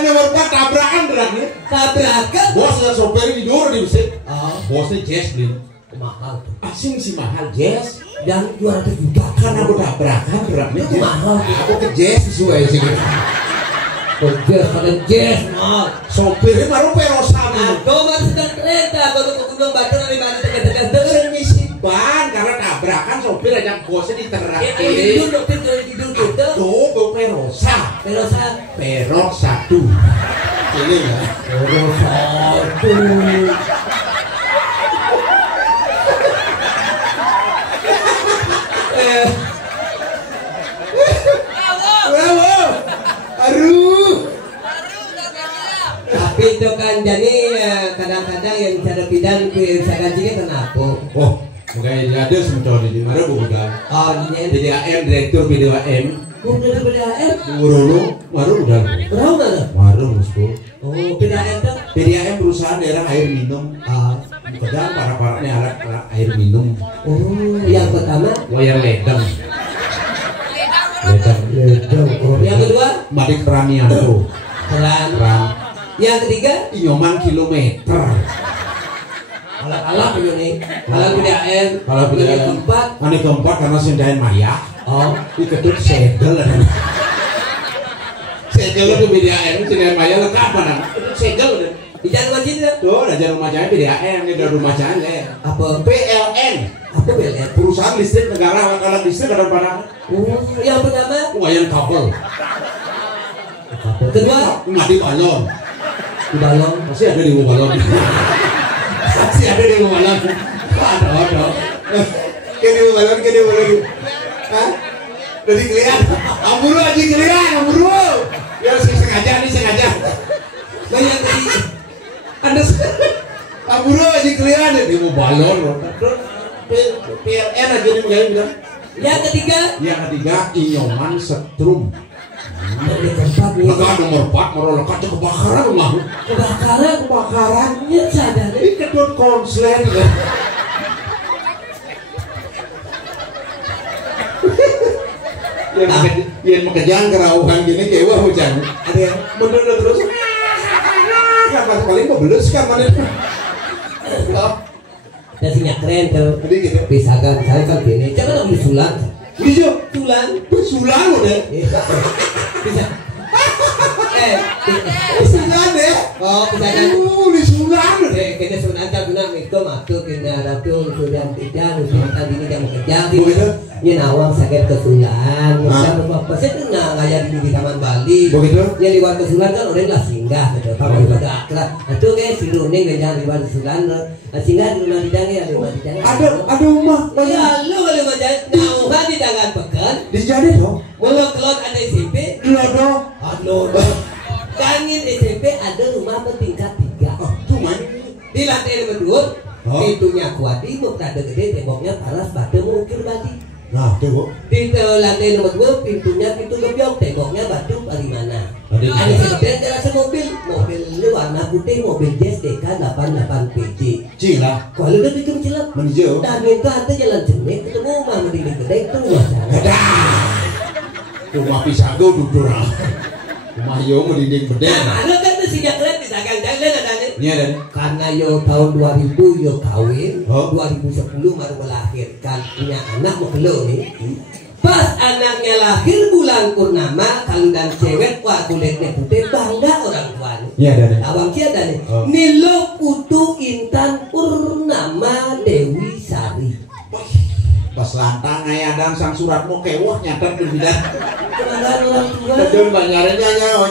Nomor 4 tabrakan beratnya. Tabrakan. Bosnya sopir tidur di mesin. Oh. Bosnya Jazz beli. Mahal. Asing sih mahal Jazz. Yang 200 juta. Kan aku tabrakan beratnya. Itu mahal. Aku ke Jazz sesuai sih. Jazz pada Jazz mahal. Sopirnya baru perosan. Aduh masih sedang kereta. Baru ke Gunung Batu dari mana tegak-tegak. Misi ban karena tabrakan sopir aja bosnya diterak. Tidur dokter tidur dokter. Tuh perosa. Perosa. Perok 1. Ini ya. Perok 1. Bravo. Aduh. Tapi itu kan jadi kadang-kadang yang cara bidan gajinya kenapa? Oh, makanya ada semua di mana bukan? Oh, ini PDAM direktur PDAM. Udah PDAM. Urulu, baru udah. Berapa udah? Baru musuh. Oh, PDAM tuh? PDAM perusahaan daerah air minum. Ah, Kedang para-paranya alat air minum. Oh, yang pertama Wayar ledeng. ledeng. Oh, yang kedua Madik Ranianto. keran. Yang ketiga Inyoman kilometer. alat-alat ini. Alat PDAM. Kalau yang PDAM. keempat. Ane keempat karena sendayan maya. Oh, Ini kedut segel. Segel itu PDAM, sendayan maya lengkap mana? Segel udah. di jalan masjid ya? Tuh, ada jalan rumah jaya PDAM, ini ada rumah jaya. Apa? PLN. Apa BLN? Perusahaan listrik negara, alat listrik ada pada Oh, yang pertama. wayan kabel. Kedua Mati balon. di balong. Masih ada di balon. Masih ada di balon. Ada. Kayak di balon. Hah? Dari kelihatan. Amburu aja kelihatan, amburu. Ya sengaja. Banyak tadi. Anda amburu aja kelihatan di balon. PLN aja bilang. Yang ketiga. Yang ketiga Inyoman setrum. Yang keempat nih. Lekat nomor 4 mau lekat kebakaran rumah. Kebakaran. Ya sadar. Ini kedut konslet. Yang makejang kerauhan gini kayak wah hujan. Ada yang menurut terus. Kapan paling mau belus kan mana? Dan sinya keren tuh. Jadi gitu. Pisakan saya kan gini. Jangan lebih sulan. Bisa Sulan. sulang udah. Bisa. Sulang deh. Oh, pisakan. Di sulang udah. Kita sebenarnya guna itu masuk kena ratu sudah tidak sudah tadi ini yang kerja Begitu. Ini nawang sakit kesulan. Macam apa sih itu nah kayak di Taman Bali. Begitu. Yang lewat kesulan kan orang lah singgah. Kalau ibadah akhlak. Itu kayak si Runing dan jangan lewat kesulan. Singgah di rumah tidang ya di rumah tidang. Ada rumah Ya lu kalau macam nawang di tangan pekan. dijadi dong. Kalau kelot ada SMP. Lodoh. Aduh. Kangin SMP ada rumah bertingkat 3. Cuman Di lantai nomor 2 Oh. pintunya kuat timur ada gede temboknya paras batu mengukir bati. nah tuh Bu. Di lantai nomor 2 pintunya pintu gebyok temboknya batu dari mana? Tadi Ada sekedar terasa mobil ini warna putih mobil Jazz DK 88 PJ. Cila Kalau udah bikin cilap menjauh. dan itu ada jalan jemek ketemu rumah mending gede itu rumah sana. Rumah pisago duduk. Rumah yo mendinding beda. Nah, mana kan tuh sejak kalian misalkan jalan ada Ini ada. karena yo tahun 2000 yo kawin, Oh. 2010 baru melahirkan punya anak mau kelo nih. Pas anaknya lahir bulan purnama, kalau dan cewek wah kulitnya putih bangga orang tuanya. Iya ada. Abang kia ada nih. Oh. Nilo Putu Intan Purnama Dewi Sari. Pas lantang ayadan sang suratmu kewah nyatet di bidang. Kemana orang tua? Tadun banyarannya nyawa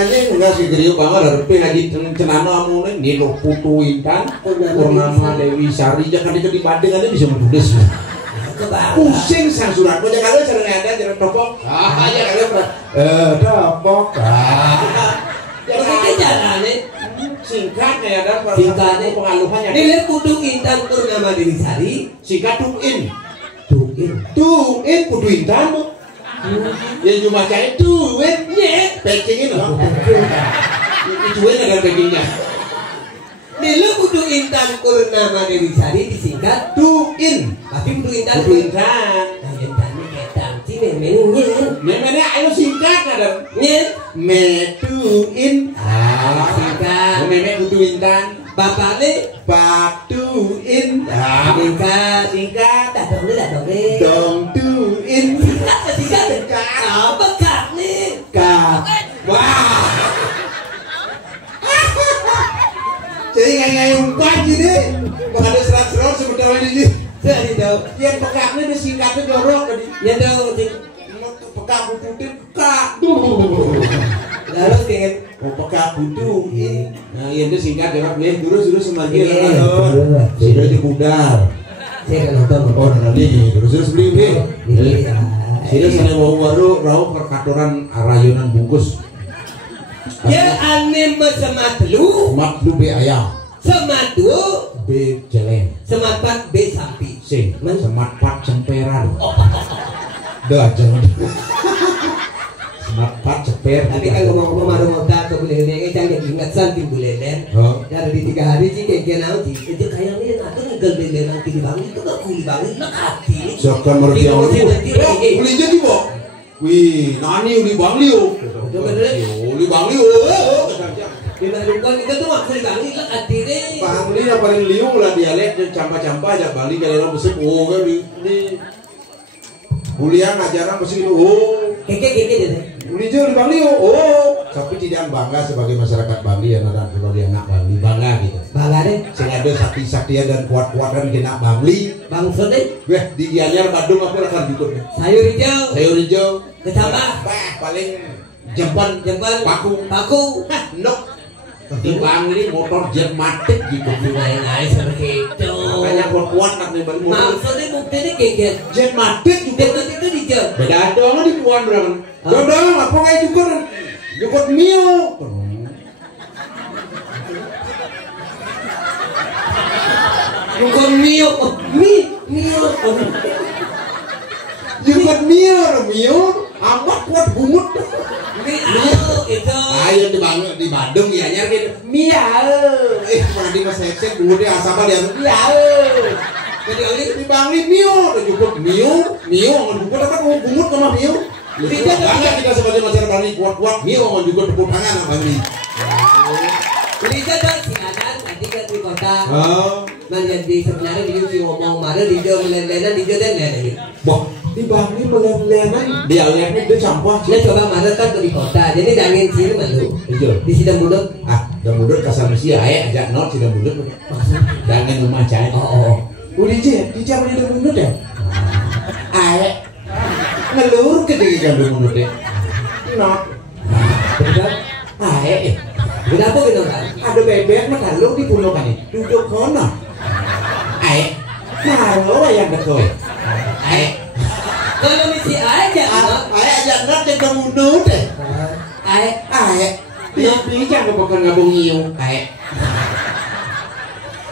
anjing enggak sih geriu banget hareupi ngaji cenano amune Nilo Putu Intan Purnama Dewi Sari jangan di Bandung aja bisa menulis. Kebangga. Pusing sang suratmu jangan ada cara ada cara topok. Ya ada. Topok. Jadi caranya Singkatnya ada singkatnya pengaluhannya. Nilo Putu Intan Purnama Dewi Sari. Singkat tuin. Tuin. Putu Intan Bu. Yang cuma cari tuin. Nye. Packingin loh. Tuin ada packingnya. Nilo Putu Intan Purnama Dewi Sari disingkat Tuin. tapi Putu Intan Putu Intan. Intan ini ketang sih memangnya Memangnya ayo singkat ada. nye Metuin. singkat Memek Putu Intan. bapaknya Patuin. singkat datang nih Dong tuin. singkat apa kak nih Kak. Wah. Jadi ngai umpan gini. Kok ada serat-serat sebetulnya ini. jadi dong Yang pekaknya disingkatnya jorok tadi. ya dong Pekak putih pekak. lalu ingin Oh pekak putih. Nah iya itu singkat jorok nih. Terus semagi. Iya. Sudah di budar. saya kan nonton Oh nanti terus beli beli. Iya. Sudah sana baru raw perkaturan rayunan bungkus. ya aneh semat lu Maklu be ayam. semat du B jeleng. semat pat B sampi Sing. Man. Semat pat cemperan. Dah jangan. Napat ceper. Tapi kan ngomong-ngomong maru moda ke bulelen jangan ingat santi bulelen. Dari 3 hari sih kayak naon sih. Itu kayak ini aku ngegel bulelen di Bang itu gak kuli Bang lekati. Siapa merti awal. Uli jadi bo. Wih, nani uli Bang Liu. Uli Bang Liu. Gimana bukan itu tuh aku Bang lekati deh. Bang Liu yang paling liu lah dialek dan campa-campa aja Bali kalau besok oh kan ini. Kuliah ngajaran mesti itu oh. Keke deh. Uli jauh di Bali oh, tapi tidak bangga sebagai masyarakat Bali ya dan sebagai anak Bali bangga gitu. Bangga deh. Sing ada sakti-saktian dan kuat-kuatan kena Bali. Bangsa deh. Weh di Gianyar Bandung aku akan ikut. Sayur hijau. Kecambah. Paling jempan paku. Nok. Di Bali motor jermatik gitu. Lain seperti itu. Makanya kuat-kuat nak nih Bali motor. Maksudnya buktinya kayak jermatik juga. Jermatik itu dijam. Beda doang di puan berapa? Doang apa kayak juga mio. Bukan mio. Juga mio. Amat kuat bumut. Itu. Ayo di Bandung ya nyar gitu. Mandi mas headset dulu dia asal dia. Jadi di Bali mio, juga mio, juga dapat bumut sama mio. Tidak sebagai masyarakat Bali kuat-kuat mio juga tepuk tangan sama Bali. Lihat dong si Anan tadi kan di kota. Menjadi sebenarnya dia ngomong marah dia melelenan dia dan lain-lain. Boh di Bali melelenan dia lihatnya dia campur. Dia coba marah kan di kota. Jadi dangin sini malu. Di Sidang Budut. Sidang Budut kasar mesti ayah ajak not Sidang Budut. Dangin rumah cai. Udah di jam Sidang Budut ya. Ayah ngelur ke di Sidang Budut ya. Not. Betul. Kenapa benar? Ada bebek mah kalau di pulau kan duduk kono. Kalau yang betul. Kalau misi aja, ajak not Sidang Budut deh. Dia jangan bukan ngabung nyium.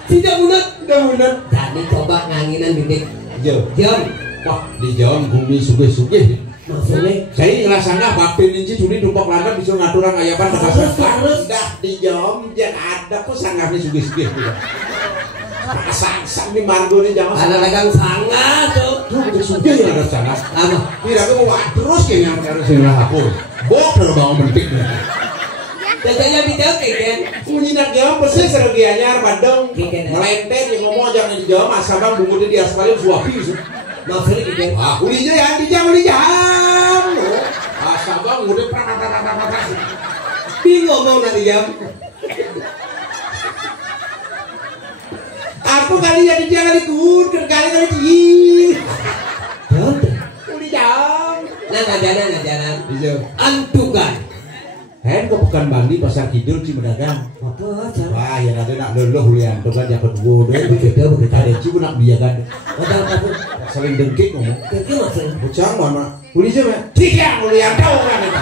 Sidang Budut. Tadi coba nganginan bidik. Jam. Wah di Jawa bumi sugih-sugih. Maksudnya saya ngerasanya batin ini curi dumpak landak bisa ngaturan ayapan harus dah di Jawa jangan ada kok sanggahnya sugih-sugih sang di Margo ini jangan anak-anak sangat tuh sugih yang ada sangat apa tidak aku mau terus kayaknya harus yang aku bok terbangun mentik jadinya bijak kan bunyi nak Jawa persis seregianya Bandung melentet yang ngomong jangan di Jawa mas sabang bungkutnya di aspalin suapi maksudnya gitu. Ulinya ya di jam. Sabang udah prak. Bingung mau nanti jam. Aku kali ya di jam kali kun, kali di. Uli jam. Nah jalan. Iya. Antukan. Kok bukan Bali pasar kidul Cimedagang. Apa cara? Wah, yang ada nak luluh lian tukan yang kedua deh begitu ada cipu nak biarkan. Apa saling dengkik ngomong. Dengkik maksudnya. Bocah mana? Uli jam. Tiga lian tahu kan itu.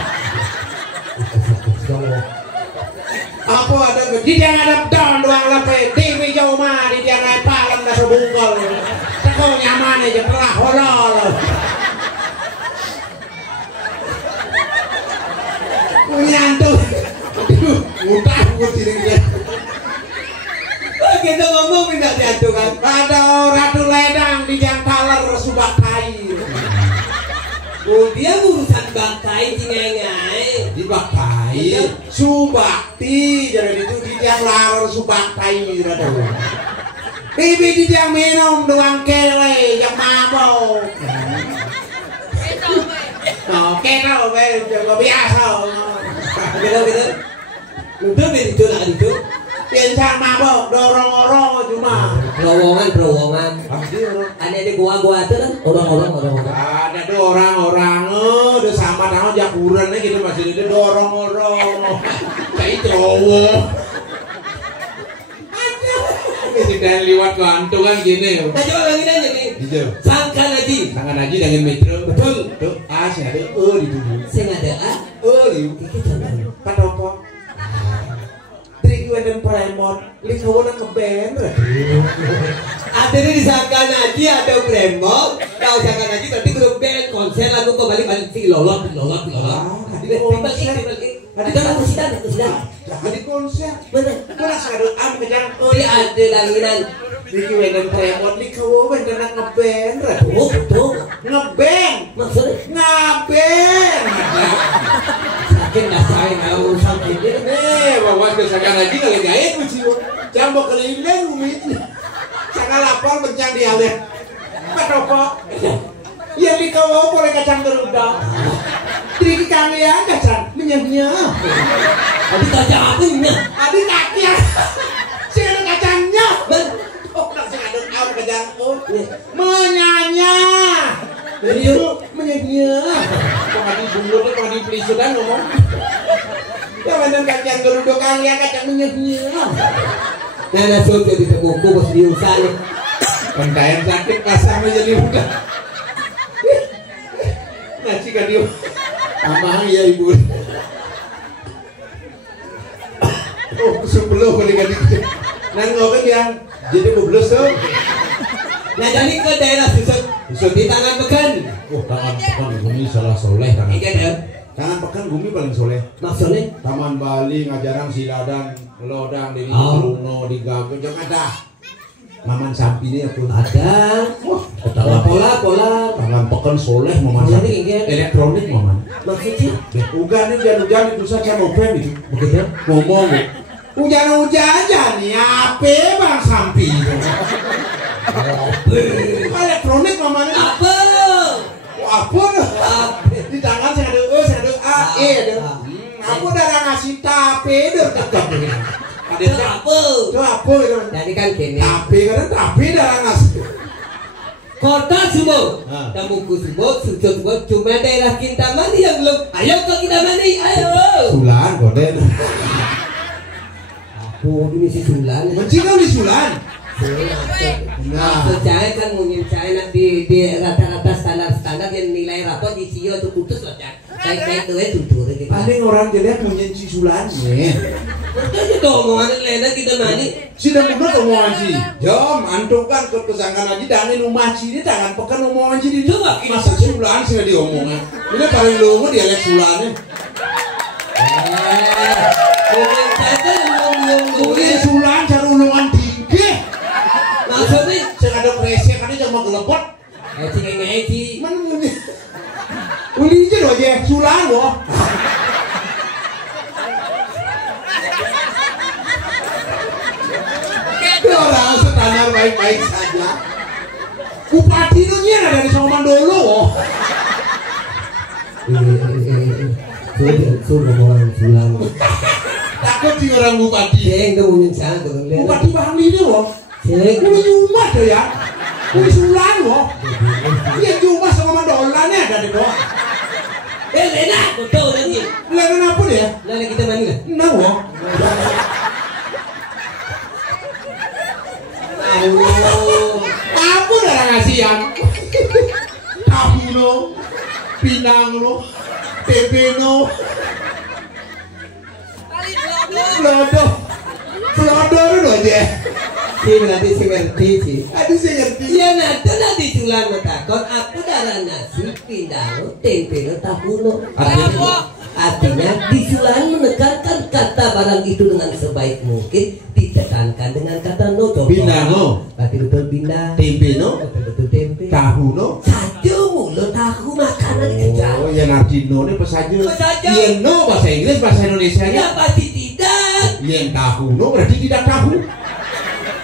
Apa ada di yang ada daun doang lepe TV jauh mah di yang ada palang dah sebungkol. Kau nyaman aja perah holol. Nyantuk, mudah dia. Kita ngomong tidak nyantuk kan? Ada ratu ledang di jang taler subak kai. Dia urusan bakai jingai. Di bakai, subakti jadi itu di jang laler subak kai rada. Bibi di jang minum doang kele yang mabok. Oke tau, jago biasa. Gitu. Itu itu nak itu. Pincang mabok, dorong-dorong cuma. Terowongan. Ada di gua itu kan orang-orang. Ada tuh orang-orang, udah sama nama jakurannya gitu masih ada dorong-dorong. Kayak cowok. Ini dan liwat gantungan gini. Nah coba lagi aja nih. Gitu. Sangkan aja. Tangan aja dengan metro. Betul. Tuh, saya ada di tubuh. Saya ada di. Patopo. Trik dan premot. Lingkawan ke band. Ada di Sangkan aja ada premot. Kalau Sangkan aja berarti grup band konser. konser lagu kok balik-balik si lolot. Di konser. Ada kan kesidang. Di konser. Bener. Kula sadut am kejang. Oh iya ada langinan. Niki wegan premot ni kawo ben kena ngeband ra. Oh betul. Ngeband. Maksudnya Ngaben. sakit nasain kalau sakit dia. Bawa ke sakan lagi kali gaet kuciu. Jambo keliling umit. Sangat lapar bencang dia deh. Patopok. Ya di kawo boleh kacang geruda. Tri kang ya kacang menyah-nyah. Tapi kacang apa ini? Adi kaki ya. Sing ada kacangnya. Oh, nak sing ada am kacang oh. Menyanya. Serius menyah-nyah. Kok adi bulu kok adi pelisudan ngomong. Ya mana kacang geruda kang ya kacang menyah-nyah. Nah, nasuh jadi buku bos diusaha. Pentayan sakit pasangnya jadi udah. Nasi kan dia. Amang ya ibu. Oh, sebelum boleh kan itu. Nan ngobrol yang jadi bublos tuh. Nah, jadi ke daerah susut di tangan pekan. Oh, tangan pekan Gumi salah soleh tangan. Iya deh. Tangan pekan Gumi paling soleh. Maksudnya? Taman Bali ngajarang siladan, lodang di Bruno di Gago jangan ada. Maman sampine pun Ada. Wah, pola. tangan pekan soleh maman Pola sampine. ini, Elektronik maman. Maksudnya? Hujan itu saja mau pen itu. Begitu. Ngomong. Hujan nih apa bang sampi? Elektronik maman ini. Apa? Apa? Di tangan saya ada A, E ada. Aku udah ngasih tape deh. Itu apa? Itu apa itu? Jadi kan gini. Tape darah ngasih. Kota Subo, Tamuku Subo, Subo, cuma daerah Kintamani yang belum. Ayo ke Kintamani, ayo. Sulan, Goden. Oh, ini si Sulan. Mencikau di Sulan. Nah, saya kan mungkin saya di rata-rata standar yang nilai rapor di CEO itu putus loh, Cak. Kayak itu tutur gitu. Paling orang jadi punya si Sulan nih. Jadi tuh omongan lainnya kita mani. Sudah mudah omongan sih. Jom, antum kan kesangkan aja dangin rumah sih ini tangan pekan omongan sih di Coba masa Sulan sih diomongin. Ini paling lugu dialek Sulannya. Mungkin saja Mungkin Sulan cari ulungan tinggi. maksudnya Saya ada presnya kan dia mau gelepot. ngeci. Mana mungkin? Uli aja loh aja Sulan loh. Orang standar baik-baik saja. Bupati itu nyera dari Soman dulu loh. Suruh orang Sulan. Takut sih orang bupati. Saya itu mungkin saya tuh lihat. Bupati Bahang ini loh. Saya Uli Jumat tuh ya. Uli Sulan loh. Iya Jumat sama Mandolannya ada di bawah. Lena, betul lagi. Lena apa dia? Lena kita mani lah. Nah loh. Apa dah ngasih yang? Tahu lo, pinang lo, tempe lo. Pelodor lo aja. Sih nanti sih ngerti sih. Aduh saya ngerti. Iya nanti nanti Sulan takut aku darah nasi pindah lo tempe lo tahu lo. Artinya di Sulan menekankan kata barang itu dengan sebaik mungkin ditekankan dengan kata no. Pindah lo. Berarti betul pindah. Tempe lo. Betul tempe. Tahu lo. Saja mulu tahu makanan dikejar. Oh ya Nardino ini pesaja. Pesaja. Yang no bahasa Inggris bahasa Indonesia nya. Ya pasti tidak. Yang tahu no berarti tidak tahu.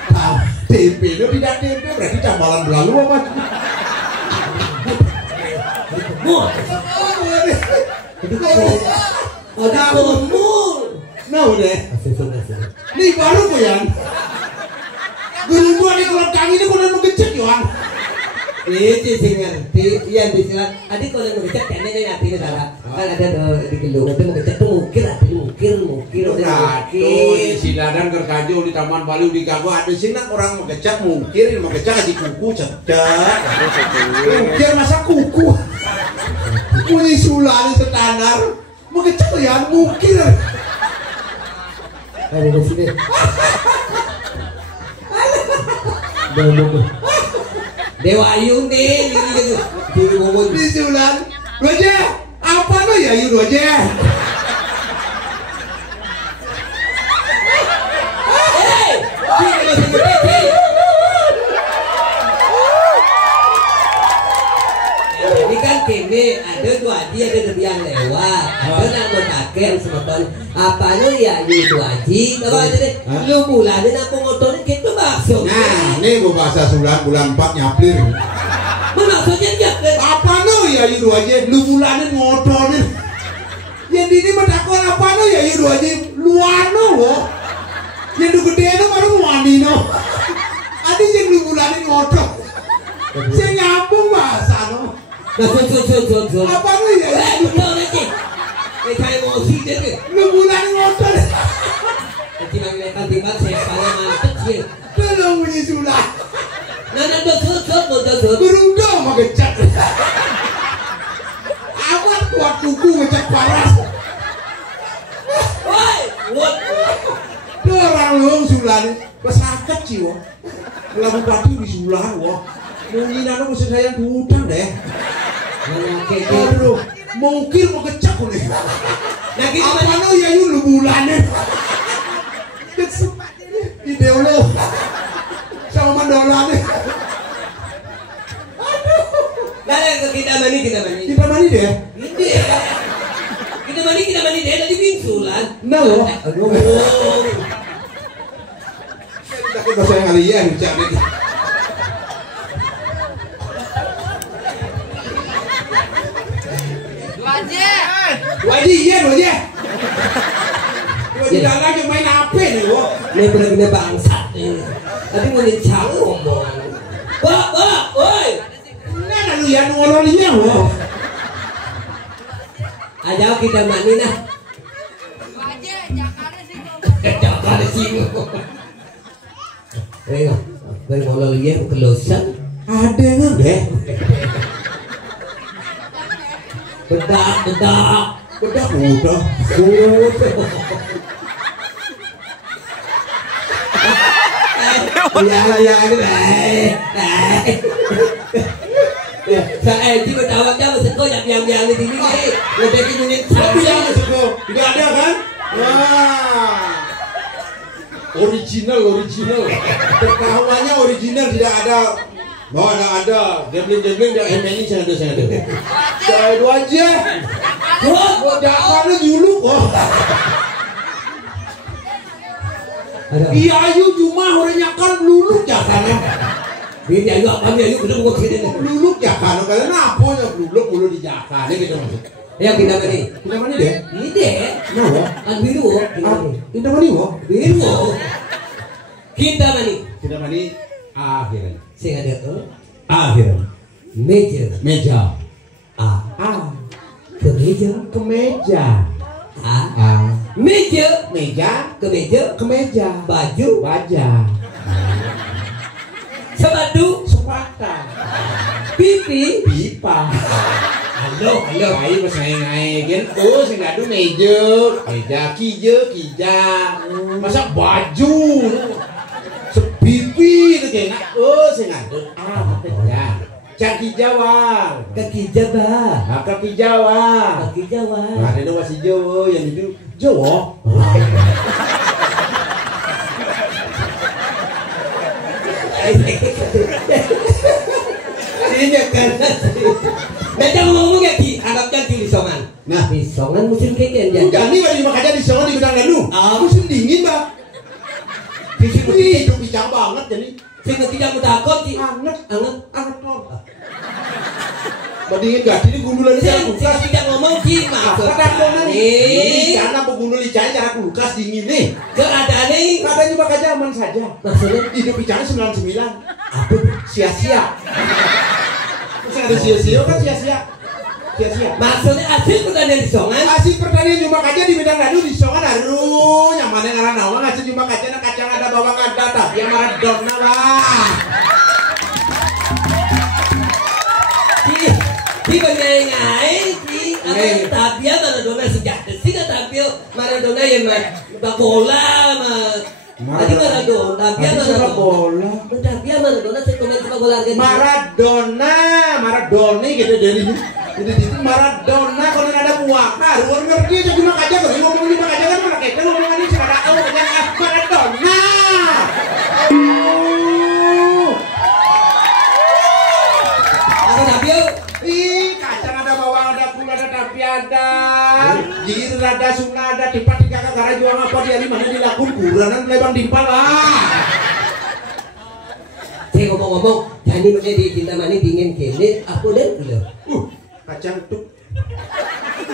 Tahu tempe lo tidak tempe berarti cambalan belalu apa? Mau. Ada komul. Nah udah. Asal. Nih baru tuh yang. Guru gua di kelas kami ini kau mau kecek Yohan. Itu sih ngerti. Iya di Sulan. Adik kalau mau kecek kayaknya ini nanti salah. Kan ada di Kendung itu mau kecek tuh mukir. Di Siladan Kerkajo di Taman Bali di Gago ada sih nak orang mau kecek mukir di kuku cecek. Mukir masa kuku. Uli Sulan standar. Mau kecek ya mukir. Ada di sini. Dewa Ayu nih, Bisulan. Lu aja. Apa lo ya Yu aja? Ini kan kene ada tuh aji ada yang lewat, ada nak berpakai semeton. Apa lu ya Yu aji? Kalau aja deh, lu bulanin aku ngotorin gitu maksud. Nah, ini bahasa bulan 4 nyaplir. Maksudnya dia Apa lo ya Yu aja? Lu bulanin ngotorin. Yang ini mah takon apa lo ya Yu aja? Luano lo. Yang lu gede itu baru wanino. Ada yang lu bulanin ngotot. Saya nyambung bahasa lo. Apa lo ya? betul lagi. Saya emosi deh. Lu bulanin ngotot. Tiba-tiba tiba saya salah mantep sih. Belum bunyi sulah. Nana betul. Berundang mau gecat. Awak kuat kuku ngecek paras. Woi, what? Orang lu sulan pesakit sih wah. Kalau bupati di sulan wah. Mungkin anu mesti sayang hutang deh. Aduh, mungkin mau kecak nih. Nah gitu Apa lo ya Yu lu bulannya? Ide lo sama mandolanya. Nah, kita mani. Kita mani deh. Kita mani deh tadi bingsulan. Nah lo. Aduh. Takut bahasa yang aliyah bicara nih. Wajib iya lo aja. Wajib lagi main apa nih lo? Ini benar-benar bangsat nih. Tadi mau dicang ngomong. Woi. Nah lu ya ngololinya lo. Ayo kita mani nah. Jakarta sih. Ayo, gue ngololinya kelosan. Ada nggak deh? Bedak. Udah udah. Ya, saya itu bertawaknya maksud kau yang di sini nih, lebih kemudian Tapi yang maksud lo tidak ada kan? Wah, original. Pertahuannya original tidak ada. Oh, ada. Gambling dia ini saya ada. Saya dua aja. Gua jakarnya dulu kok. Iya ayu cuma orangnya kan luluk jakarnya. Ini ayo apa nih ayo kita mau kesini. Luluk jakarnya karena apa ya luluk mulu di jakarnya gitu maksud. Ayo kita mani. Kita mana deh? Ini deh. Nah, Kan biru. kita mana wo? Biru. Kita mani. Kita mana? Akhirnya. Sing ada tuh. Akhirnya. Meja. A. Kemeja. Meja. Baju. Sepatu. Pipa. Halo. Ayo mas ngai kan? Oh, sing ngadu meja kija. Masa baju? Sepipi itu kayaknya. Oh, sing ngadu. Ya. Kaki Jawa. Kaki Jawa. Nah, ada masih Jawa yang itu Jawa. Ini kan. Nah, jangan ngomong ya Ki, anggapnya Ki Lisongan. Nah, Lisongan musim keken ya. udah nih bagi makanya di sana di bidang lalu. Musim dingin, Bang. Wih, itu bicara banget jadi. Sing tidak mau takut Ki. Anget. Oh. Bandingin gak ini gundulan Sing tidak ngomong Ki, maksud. Ini karena pegundul icanya cara kulkas dingin nih. Keadaan ini Keadaan juga aja aman saja. maksudnya Hidup icanya 99. apa? Sia-sia. Terus ada sia-sia kan sia-sia. Maksudnya hasil pertanian Lisongan. Asik pertanian cuma kaca di bidang lalu di songan aduh nyamannya ngaran nawang ngasih cuma kaca kacang ada bawang ada tapi yang Maradona lah. Di bengai di tapia Maradona sejak sih tapia Maradona yang bola tadi Maradona tapia Maradona saya komen sepak bola Argentina. Maradona Maradona gitu jadi Maradona kalau ada puaka luar ngerti aja cuma aja kalau ngomong cuma aja kan malah kita ngomongan ini sekarang tahu aja Maradona. Apa tapi Kacang ada bawang ada gula ada tapi ada jir ada suna ada tipat tiga gara juang apa dia di mana dilakun kuranan pelebang dimpal lah. Saya ngomong-ngomong, jadi menjadi cinta mani dingin kene, aku lihat dulu. Kacang tuh,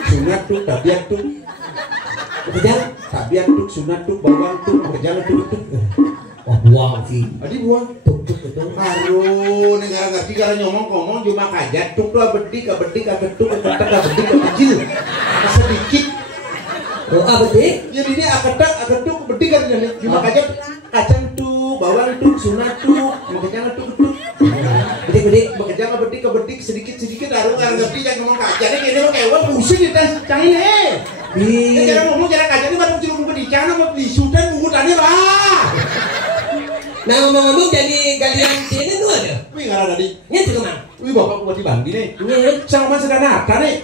sunat tuh, tabiat tuh, Kejang, tabiat tuh, sunat tuh, bawang tuh, kejang tuh. oh buang sih. Adi buang. Tuk betul. Aduh, negara ngerti kalau ngomong cuma kajat tuk tuh bedik, ketuk, ketak, bedik, kecil, sedikit. Oh bedik? Jadi ini aketuk, bedik kan cuma kajat, kacang tuh, bawang tuh, sunat tuh, kejang tuh. Bedik. Bekerja kebedik sedikit harus ngerti yang ngomong kajat ini kayaknya kayak pusing di tes cangin cara ngomong cara kajat ini baru cilung pedikan sama pelisutan ungutannya lah. Nah ngomong-ngomong jadi galian sini tuh ada. Wih nggak ada tadi. Ini juga mang. Wih bapak buat di Bandi nih. Sama sederhana nih.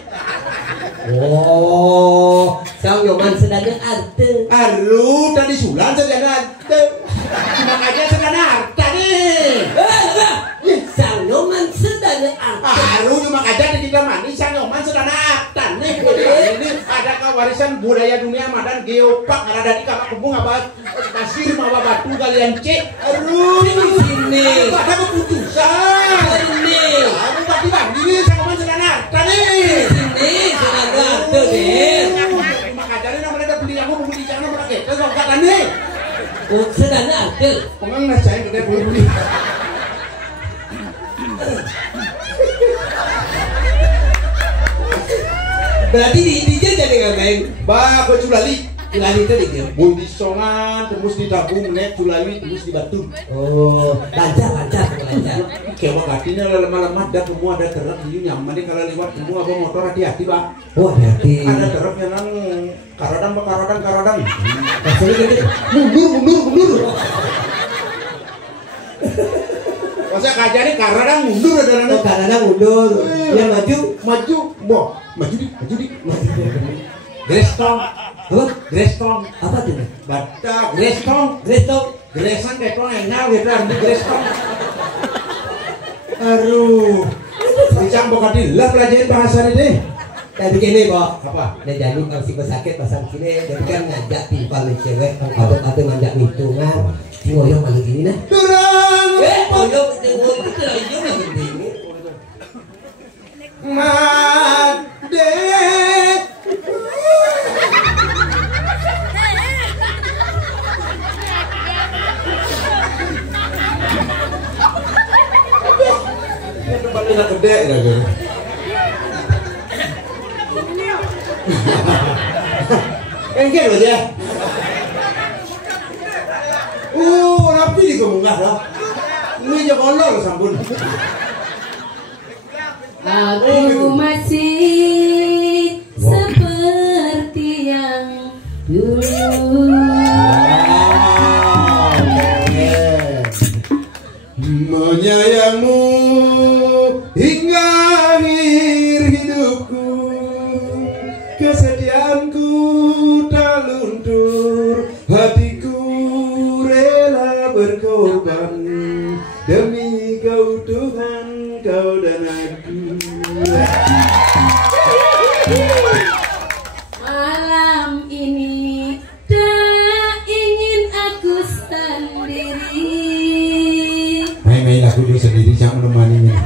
Oh, sang nyoman sedangnya arte. Aduh tadi sulan sederhana arte. Cuma aja sederhana arte nih. Sang nyoman sedangnya arte. Aduh cuma aja di kita manis sang nyoman sederhana arte nih. Ini ada kewarisan budaya dunia madan geopark ada di kamar kebun apa pasir mawa batu kalian cek. Aduh Sini. ada keputusan. Sini. Aku tadi Bandi nih sang nyoman sederhana arte nih. Sini sedangnya arte deh. Cuma ajarin namanya ada beli aku beli jangan pernah kita kok kata nih. Oh sedangnya arte. Pengen saya gede beli. Berarti di jadi ngapain? Bah, kau culali. Culali itu dia. Boy di songan, terus di tabung, nek culali, terus di batu. Oh, lancar. Kewak hatinya lemah-lemah, ada semua ada terap di nyaman nih kalau lewat semua apa motor hati-hati pak. Oh hati. Ada terap yang nang karadang. Maksudnya gitu. Mundur. Masa kajarnya karadang mundur ada nang. Oh karena mundur. Yang maju. Boh, maju di. Grestong. Apa? Grestong. Apa tuh? Batak Grestong. Gresan ketong enak gitu ambil Grestong. Aduh. Dicang bokat dilap pelajarin bahasa ini deh. Kayak begini, Pak. Apa? Dia jadi kalau si sakit pasang sini, jadi kan ngajak timpal nih cewek, kalau atau ngajak hitungan, si ngoyong malu gini nah. Durang. Ngoyong itu lagi mah gini. Made. Tempatnya nak gede dah gitu. Engkel aja. Rapi di kemunggah lah. Ini aja kolor sampun. Aku masih seperti yang dulu. Menyayangmu hingga akhir hidupku, kesetiaanku tak luntur, hatiku rela berkorban demi keutuhan kau dan aku. Malam ini tak ingin aku sendiri. Main lagu dia sendiri jangan menemaninya.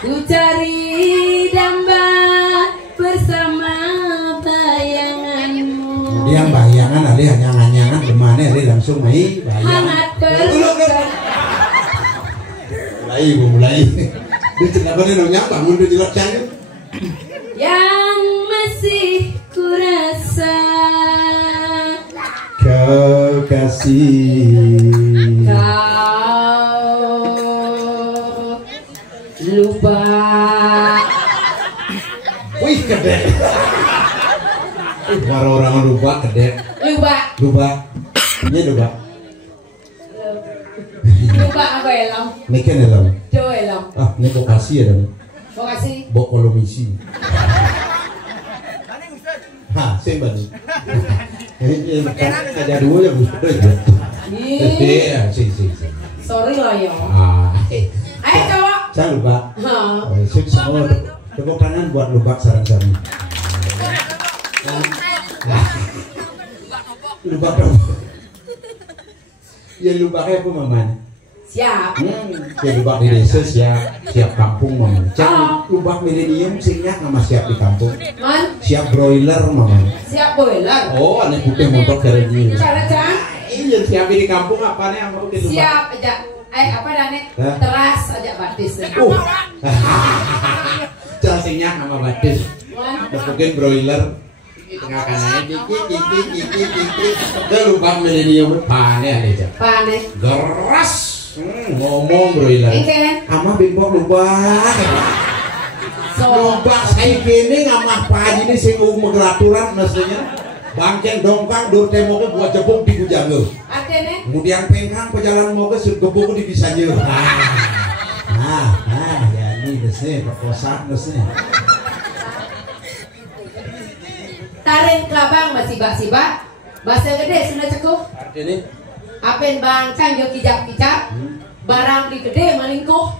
Ku cari damba bersama bayanganmu. Dia bayangan ada hanyangan demane ada langsung main bayangan. Hangat berluka. Mulai. Dia kenapa dia nanya bangun dia jelas canggih. Yang masih kurasa Kau kasih. kau lupa. Wih gede. Para orang lupa gede. Lupa. Iya lupa. Lupa apa elam? Neken elam. Coba elam. Ah, ini kok kasih ya dong. Makasih. Bokolomisi. Hah, sembani. Ada dua yang Ustaz. Iya, sih. Sorry lah ya. Ayo cowok. Saya lupa. Sip semua. Tepuk tangan buat lupa sarang-sarang. Lupa dong. Ya lupa kayak apa maman? Siap. Ya lupa di desa siap kampung maman. Jangan lupa milenium singnya sama siap di kampung. Man. Siap broiler maman. Siap boiler. Oh, aneh putih motor dari ini. Cara jangan. Iya siap di kampung apa nih yang mau di lupa? Siap aja. Apa Dane? Teras aja batis. Casingnya sama batis. Man. Masukin broiler. Tengah kanannya dikit. Udah lupa milenium panen aja. Panen. Geras. Ngomong broiler. Oke. Amah bimbok lupa. Lupa saya gini ngamah pagi ini sing mengeraturan mestinya. Bangken dongkang dur temoknya buat jebuk di Bujanggo. Artinya? Kemudian pengkang pejalan moga gebuk di Bisanya. Ya ini desnya perkosaan desnya. Taring kelabang masih bak-sibak. Bahasa gede sudah cukup. Artinya? Apen bangkang yo kijap-kijap. Barang di gede melingkuh.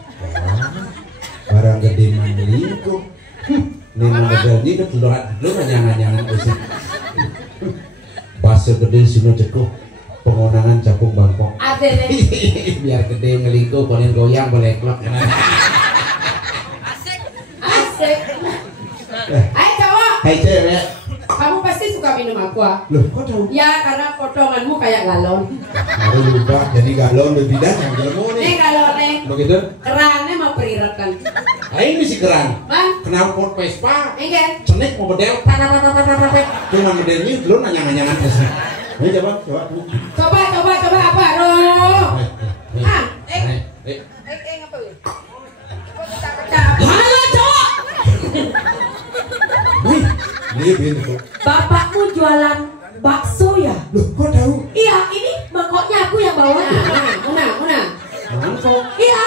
Barang gede melingkuh. Ini model ini udah telur jangan usah. Bahasa gede sudah cukup. Pengonangan capung bangkok. Artinya? Biar gede ngelingkuh konin goyang boleh klok. Asik. Ayo cowok. Hai cewek. Kamu pasti suka minum aqua. Loh kok tahu? Ya karena potonganmu kayak galon. Baru lupa jadi galon lebih dah yang jelemu nih. Nih galonnya. Begitu? Kerannya mau perirekan. Aing misi keran. Bang. Kenal pot Vespa. Enggak. Cenek mau bedel. Cuma modelnya lu nanya-nanya kesini. Ayo coba. Coba apa? Roh. Halo cowok. Ini bintu. Bapakmu jualan bakso ya? Loh kok tahu? Iya, ini mangkoknya aku yang bawa. Mana? Mangkok. Iya.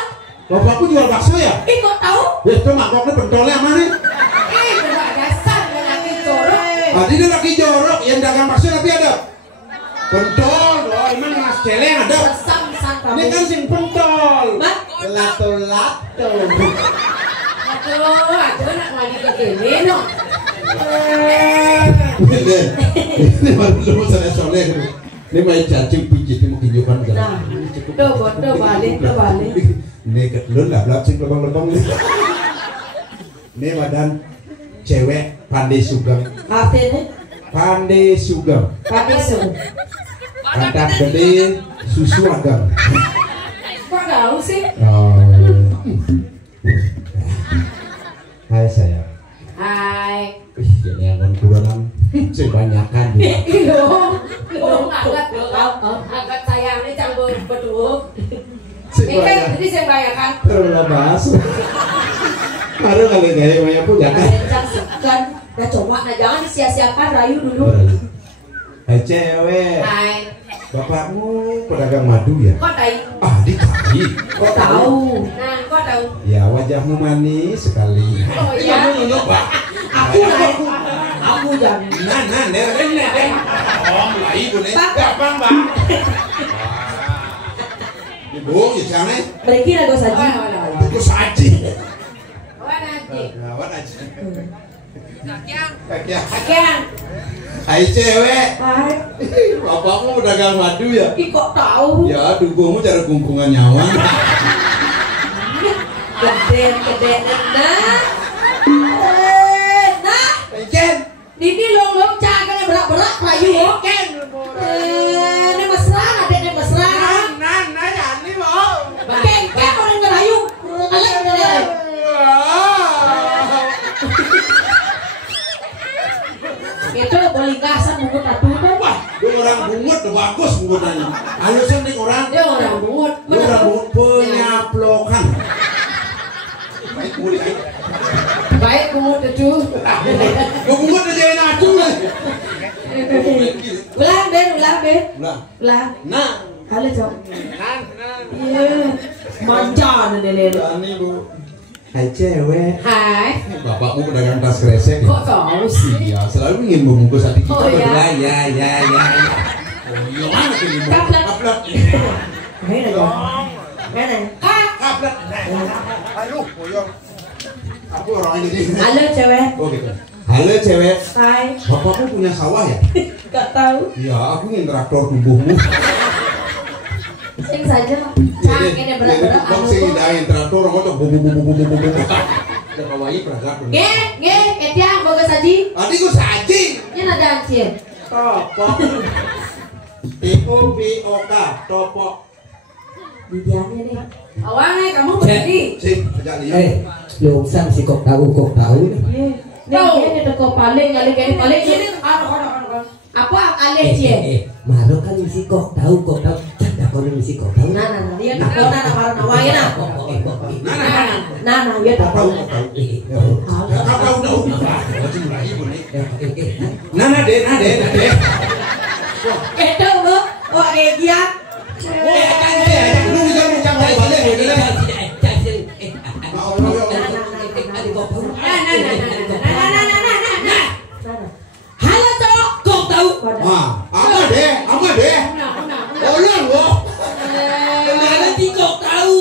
Bapakku jual bakso ya? Ih, kok tahu? Ya itu mangkoknya pentolnya mana? Benar dasar yang laki jorok. Tadi dia laki jorok, yang dagang bakso tapi ada. Pentol, loh, emang mas celeng ada. Sam kamu. Ini kan sing pentol. Mat, Lato-lato. aduh, nak lagi ke sini no. Ini baru saya soleh. Ini main cacing pijit mau kinjukan kan. Nah, tuh balik. Ini ketelun lah belakang sing lebang-lebang nih. Ini badan cewek pandai sugeng. Artinya? Pandai sugeng. Pakai suhu. Pantat gede, susu agam. Kok tahu sih? Hai sayang. Hai. Ini yang kurang sebanyakan. Agak sayang ini campur beduk. Ini Sebanyak. jadi saya bayarkan. Terlalu bahas. Baru kali gaya banyak pun jangan. Kan, nah coba, nah jangan disia-siakan rayu dulu. Hai cewek. Hai. Bapakmu pedagang madu ya? Kok tahu? Ah dikali. Kok tahu? Nah, kok tahu? Ya wajahmu manis sekali. Oh iya. Aku jangan. Nah, nih. Oh, mulai ibu nih. Gampang, Bang. Ibu, ya sana. Mereka lagu saji. Ibu saji. Awan aja. Kakian. Hai cewek. Hai. Bapakmu pedagang madu ya? Ih kok tahu? Ya, dugungmu cara kungkungan nyawa. Gede nah. Nah. Ken. Dini long cagak berak-berak rayu. Ken. Ini mesra, adek mesra. Nah, yani mau. Ken orang ngerayu. Alek. Itu boleh kasar bungut atuh. Wah, lu orang bungut udah bagus bungutannya. Halusan nih orang. Dia orang bungut. Lu orang bungut penyaplokan. Baik bungut aja. Baik bungut itu. Gua bungut aja yang acu lah. Ulang Ben. Ulang. Nah. Halo cok. Iya. Manja nih lele. Ini bu. Hai cewek. Hai. Bapakmu pedagang tas kresek. Kok tahu sih? Iya, selalu ingin membungkus hati kita. Oh, iya. Ya. Oh iya, mana tuh ini? Kaplat. Kaplat. Mana ya? Mana? Kaplat. Aduh, boyong. Aku orang ini. Halo cewek. Oh gitu. Halo cewek. Hai. Bapakmu punya sawah ya? Gak tahu. Iya, aku ingin traktor tubuhmu. Sing saja. Cak, ini berat-berat. Bang sing indahin traktor orang tuh bubu. Udah kawaii peragak. Nge, ketiang boga saji. Tadi gua saji. Ini ada anjir. Topok. TOPOK, topok. Didiannya nih. Awalnya kamu pergi. Sip, sejak lihat. Lu sang si kok tahu. Nih, ini tuh kok paling kali ini. Apa alih cie? Maro kan misi kok tahu. Canda kono misi kok tahu. Nah, dia tak kau nak marah nawai nah. Nah, dia tak tahu. Apa udah. Nah, deh. Itu lo, oh Egiat. Lu bisa mencapai balik gitu deh. Halo cowok, kau tahu? Apa deh? Orang lo. Kemana sih kok tahu.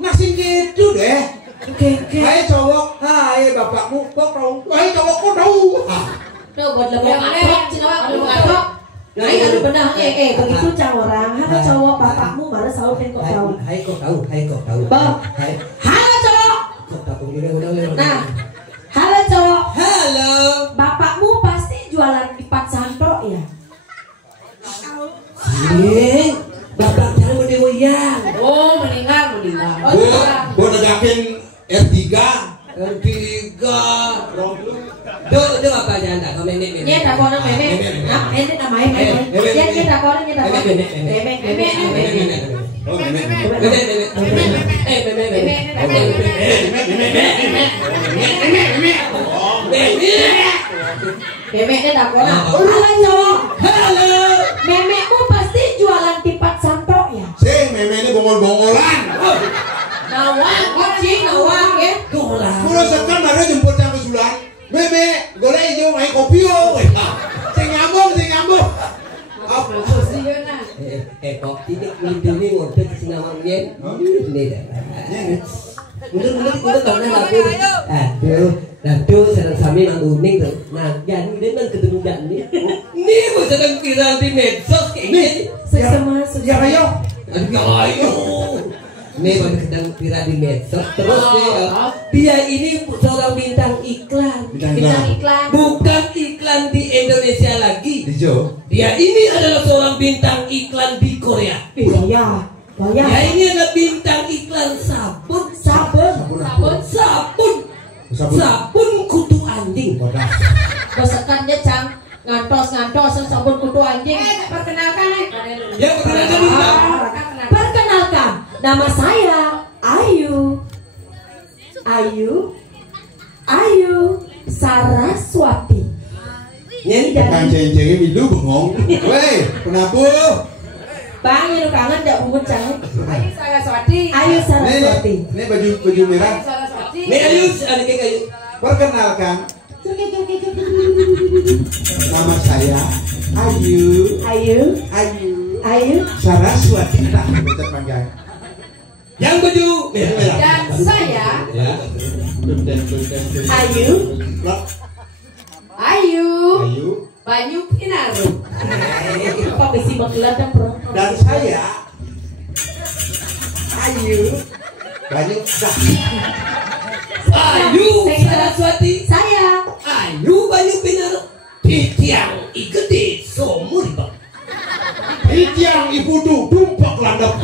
Masih gitu deh. Oke. Hai cowok, hai bapakmu kok tahu? Hai cowok kok tahu? Tuh buat lebih atok, cinawa lebih atok. Ayo ada benar, begitu cang orang. Halo cowok, bapakmu marah sahur dan kok tahu. Hai kok tahu. Bang, halo cowok. Kok tahu udah. Nah, halo cowok. Halo. Bapakmu pasti jualan di Pat Santo ya? Sing, bapak jangan berdewoyang. Oh, meninggal. Gua negakin S3. Tuh apa aja anda? Kau memek. Dia tak kau nak memek. Nah, ini namanya memek. Dia tak kau memek. Oh, memek. Memek dia tak kau nak. Halo cowok. Halo. Memekmu pasti jualan di Pat Santo ya? Sing memek ini bongol-bongolan. Nawang, kucing, nawang ya. Kulo sekan baru jemput sampai sulan. Memek, golek hijau main kopi yo. Sing nyambung. Apa? Kok tidak melindungi ngorder ke sinamangnya. Ini dah. Mundur karena lapor. Aduh, sedang sami manguning tuh. Nah, jadi ini kan ketemu ini. Ini mau sedang viral di medsos kayak gini. Ya ayo. Ayo. Ini baru sedang viral di medsos. Terus dia ini seorang bintang iklan. Bintang iklan. Bukan iklan di Indonesia lagi. Dia ini adalah seorang bintang iklan di Korea. Iya. Dia ini adalah bintang iklan sabun kutu anjing. Besekan dia cang ngantos sabun kutu anjing. Perkenalkan Ya perkenalkan dulu. Perkenalkan, nama saya Ayu Saraswati. Nyanyi Kan ceng-cengnya milu bengong. Weh, kenapa? Bang, yang kangen tidak pungut cang. Ayu Saraswati. Ayu Saraswati. Ini baju merah. Saraswati. Ini Ayu, ada kayak Ayu. Perkenalkan, nama saya Ayu Saraswati. Nah, kita panjang. Yang baju merah. Dan saya Ya. Ayu Banyu Pinaru. Apa besi bangkilan dan perang. Dan saya Ayu Banyu Ayu Saraswati. Saya Ayu Banyu Pinar. Titiang igede somur bang. Itiang ibu tu tumpak landap.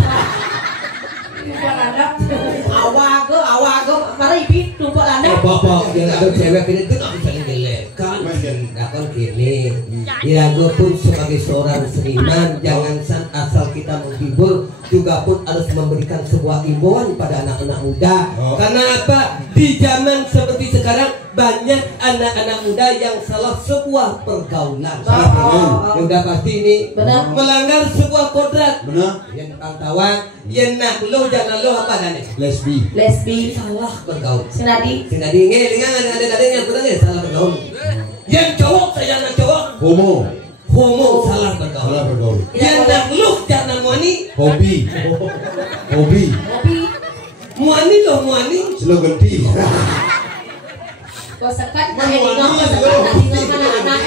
awago mari pi tumpuk landap. Bapak yang ada cewek ini tuh nggak bisa digelekan. Nah kan gini, Ya gue pun sebagai seorang seniman, jangan asal kita menghibur, juga pun harus memberikan sebuah imbauan pada anak-anak muda. Karena apa? Di zaman seperti sekarang banyak anak-anak muda yang salah sebuah pergaulan. Ya udah pasti ini melanggar sebuah kodrat. Benar. Yang pantauan, yang nak lo jangan lo apa dan Lesbi salah bergaul. Sinadi Nge dengan ada yang kurang ya salah bergaul. Yang cowok saya anak cowok. Homo salah bergaul. Yang nak lo jangan muani. Hobi. Muani lo muani. Selo genti. kau sekat anak-anak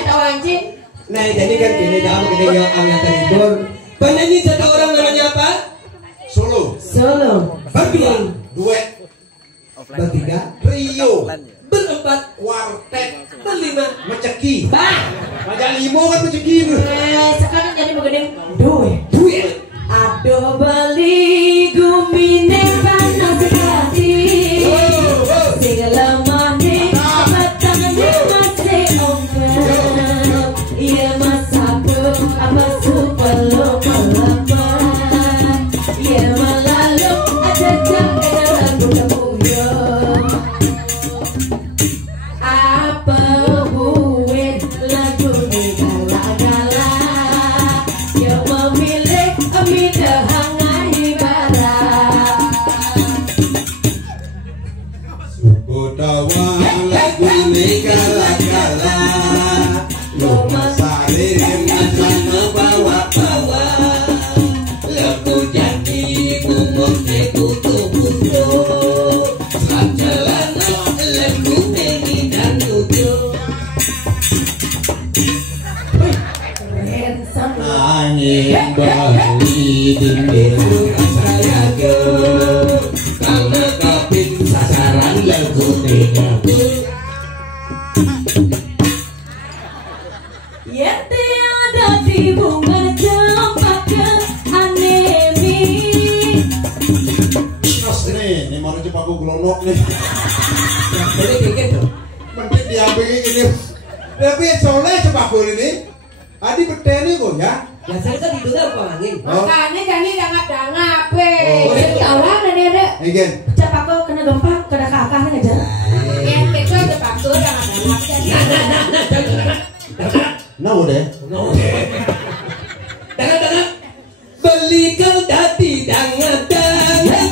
tahu anjing. Nah jadi kan ini jauh gede yang angkatan libur. Penyanyi satu orang namanya apa? Solo. Berdua. Duet. Bertiga. Trio. Berempat. Quartet. Berlima. Meceki. Bah, Macam limo kan meceki. sekarang jadi begadang duit. Aduh beli gumine panas sekali. Segala mane batangnya masih ongkar. Ia masapu apa super lomba. Ia malalu ada jangan budak-budak. Apa buat lagu ni gala-gala. Ia memilih amida hangai barat. Sukotawa lagu ni gala-gala. Lo masari masana bawa-bawa. Lagu jadi bumur kutu-kutu. Sajalan lagu ini dan lucu. Keren sama. Angin bali dinding saya ke. Karena kapin sasaran lagu ini. Ya tiada di bunga cempaka anemi. Mas ini mau cepat aku gelonok nih. Boleh bikin tuh. Mending diambil ini. Tapi soleh cepat aku ini. Adi bertani kok ya. Ya saya kan hidungnya apa angin. Makanya jadi dangap-dangap Oh, Jadi orang nenek Again. cap aku kena gempa kena kakak ngejar. yang kita terpaksa dangap-dangap Nah udah. Dangat-dangat. Beli kau dati dangat-dangat.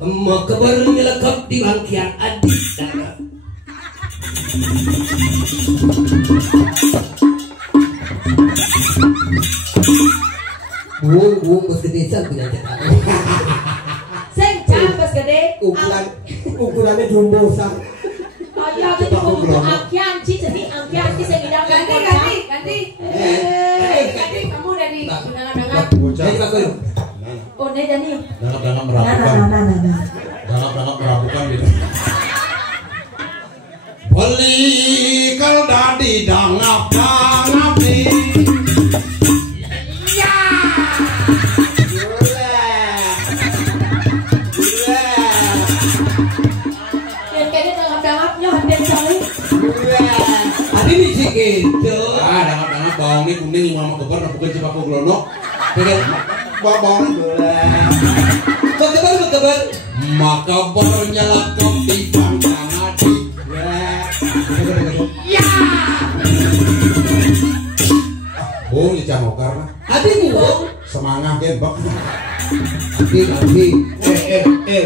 Emak kebar nyelekap di bangkian adik dangat. Buang berkedesan punya cetak. Sing campes gede. Ukurannya jumbo sang. Ayah kita butuh angkian ci jadi angkian ci sing bidang ganti kamu dari dangap-dangap Jadi Pak Guru. Oh ne jadi. Dangap-dangap merapukan. Nah. Dangap-dangap merapukan gitu. Beli kal dadi dangap-dangap nih. Dan kayaknya dangap-dangapnya hampir sekali. Adi biji gitu. Dangap-dangap bawang nih kuning yang mama kebar bukan cepak gelonok. Bawang Kabar. maka bernyelakap di pangkang hati. Ya. Oh, ini camokar mah. Adi buang. Semangat kan, Bang. Adi.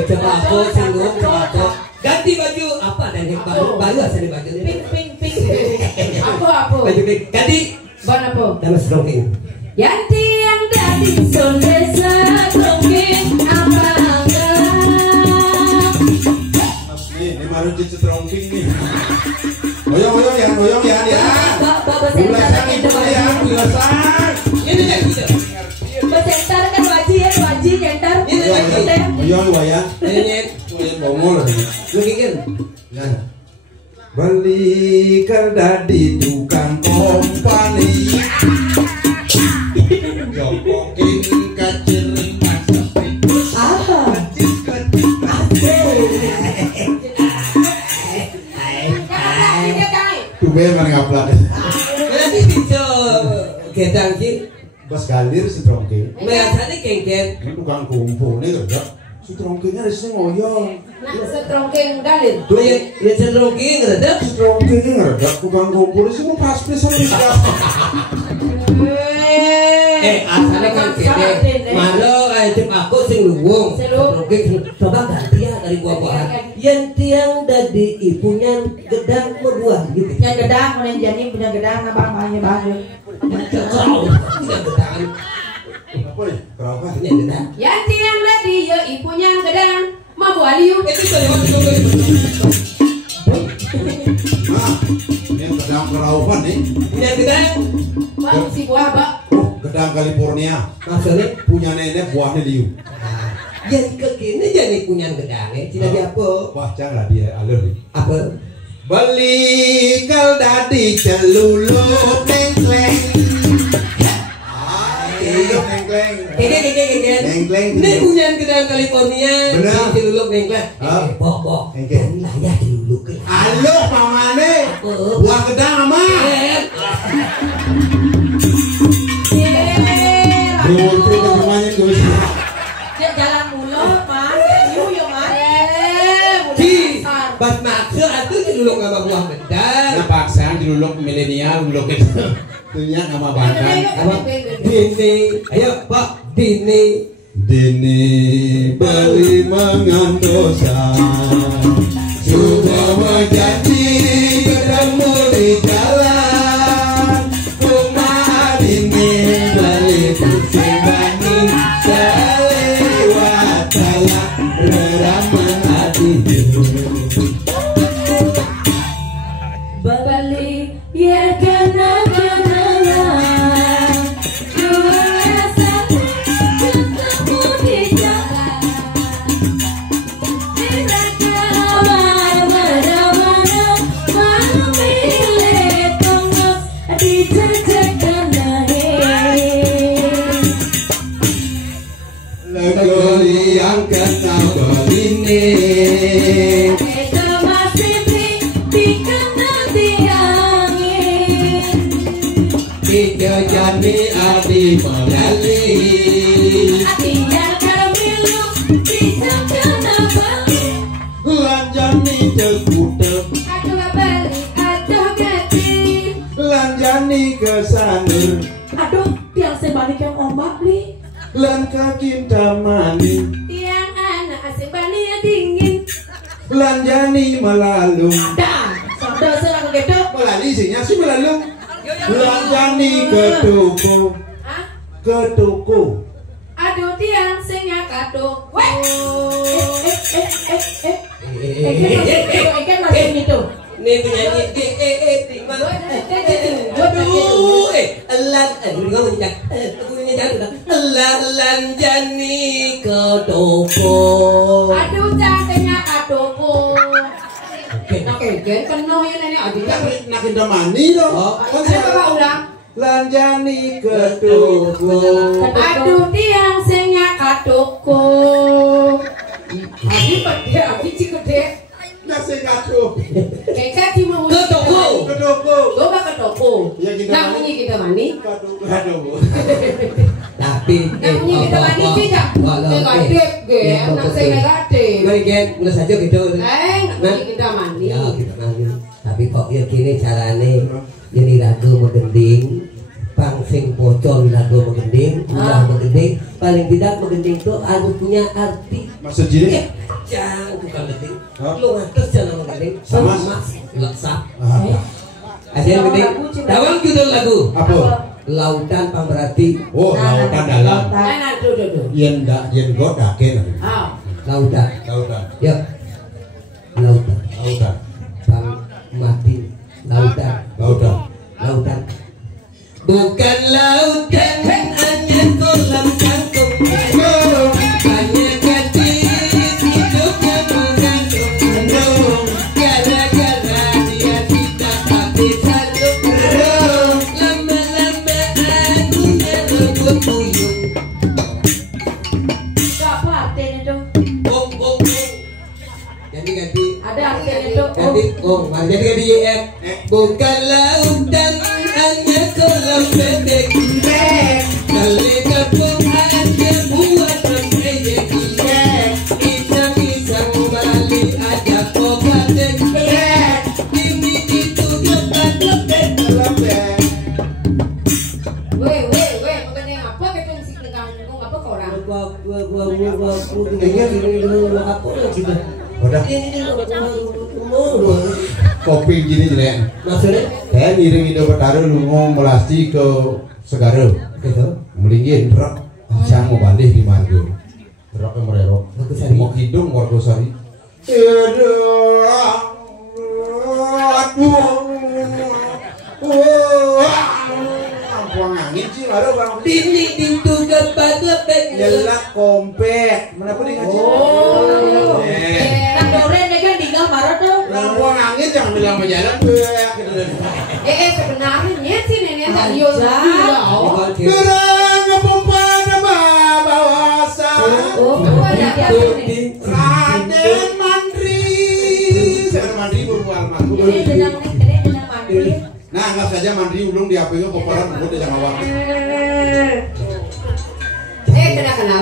Coba aku singgung coba aku. Ganti baju apa dan yang baru asal di baju ini. Pink. apa Baju pink. Ganti. ban apa Dalam strongking. Yanti yang dari Sulawesi Selatan apa Mas ini baru cincin romping nih. Goyong ya. Bapak Bulasan senter ibu ya, bulasan. Ini kan gitu. Senter kan wajib nyentar. Goyong ya. Ini Goyong bongol ini. lu gigil. Beli dadi tukang kompani. Jokokin kaciring kasepi. tumben kan ngaplak. Nanti bisa gedang sih. Pas galir si trongke. Biasanya kengken. Tukang kumpul nih kerja. Si trongkenya di sini ngoyong. Nak setrongkeng galir. Tuh ya cenderungin ngeredak. Si trongkenya ngeredak tukang kumpul di sini mau pas sama siapa? Asalnya kan kede. Malo tim aku sing luwung. Cenderungin coba ganti ya dari buah-buahan. Yang tiang dari ibunya gedang berbuah gitu. Yang gedang, mau yang jani punya gedang, abang banyak. Tidak gedang. Apa nih? Kenapa? Punya gedang. Yang tiang tadi ya ibunya gedang. Mau buah liu. Itu kalau Nah, ini gedang keraupan nih. punya gedang. Bang si buah bak. Oh, gedang California. Maksudnya Punya nenek buahnya liu. jadi kekini jadi punya gedang tidak di apa. Wah, jangan dia alur nih. Apa? Beli kal dadi celulup nengkleng. Nengkleng. Nengkleng. Ini punya gedang California. Benar. Diluluk nengkleng. Hah? Bok. Nengkleng. Lah ya diluluk. Halo, mamane. Buah gedang ama. Berarti ketemuannya terus. Dia jalan mulu, mas. Yuk, mas. Di bas maksud itu diluluk sama buah gedang. Nah, paksaan diluluk milenial, diluluk itu. Tuhnya sama bandang. Apa? Dini. Ayo, Pak. Dini. Dini beli mengandosa. Sudah menjadi ketemu di jalan. Rumah dini beli pusing bani. Selewat jalan beramah hati. Balik ya kenang-kenangan dua rasa ketemu di jalan diraka mana-mana memilih tengok di jajakan Legoli yang kenal berini. kita masih dikenal tiangin Tiga jani adi melali. artinya kamilu dijajakan apa Lanjani tegudeg. Aduh balik, aduh ganti. Lanjani kesanur. aduh tiang sebalik yang ombak nih Lan kakinta mani. Tiang anak asing bani dingin. Lanjani melalung. dah sudah serang gitu Melali isinya sih melalung. Lanjani ke toko. Hah? Ke toko. Aduh tiang sing kaduk. Ikan masih gitu Nih penyanyi terima. Aduh, elan jani ke toko. Aduh cangkengnya kadukku. Nak keken penuh ya nenek adik. Nak kita mani dong. Oh, Ayo bapak ulang. Lanjani ke toko. Aduh tiang sing kadukku. Abi pede, abi cikede. Nasi kacau. Keket di mau Ke toko. Ke toko. Coba ke toko. Ya, kita Nak mani. bunyi kita mani. Aduh. Tapi Nak bunyi kita mani tidak. Negatif, gen. Nak saya negatif. Mari gen, mulai saja gitu. Nak bunyi kita mani. Ya kita mandi. Tapi kok ya gini carane. Jadi lagu menggending. Pangsing pocong lagu menggending, ulah menggending. Paling tidak menggending itu harus punya arti. Maksud jadi? Jangan bukan menggending. Hah? Lu ngatus jangan menggending. Sama. Leksak. Ah. Ada yang menggending. Dawang judul lagu. Apa? Lautan Pamberati. Oh, lautan dalam. Nah, duh. Yen dak yen got daken. Ah. Lautan. Lautan. Ya. Lautan. Lautan. Pang mati. Lautan. Lautan. Lautan. Bukan lautan hanya kolam kangkung. Hanya gadis hidupnya menggantung. Gara-gara dia tidak habis satu. Lama-lama anunya lembut puyung. apa artinya itu Bong. Jadi ganti. ada artinya itu Ganti jadi di bukan lautan hanya kolam pendek kali kapung hanya buat pendek isang balik aja kopatek ini itu lepet mengenai apa kita sih ngomong apa ke orang kopi gini jelek. maksudnya Saya ngiring Indo Betara lungo melasti ke Segara. gitu Melingin truk. Saya mau balik di Margo. Truknya mererok. Mau hidung Wargosari. Angin sih ada bang. ini itu lepet Jelak kompet. Mana pun ngaji. Kan doren deh kan tinggal marah tuh. Buang angin jangan bilang berjalan. Sebenarnya sih nenek tak yo Terang perempuan bawasa. Raden Mandri. Saya Mandri berbual malu. Ini jenang mandi. Nah, anggap saja Mandri ulung di HP-nya koparan buat dia jangan waktu.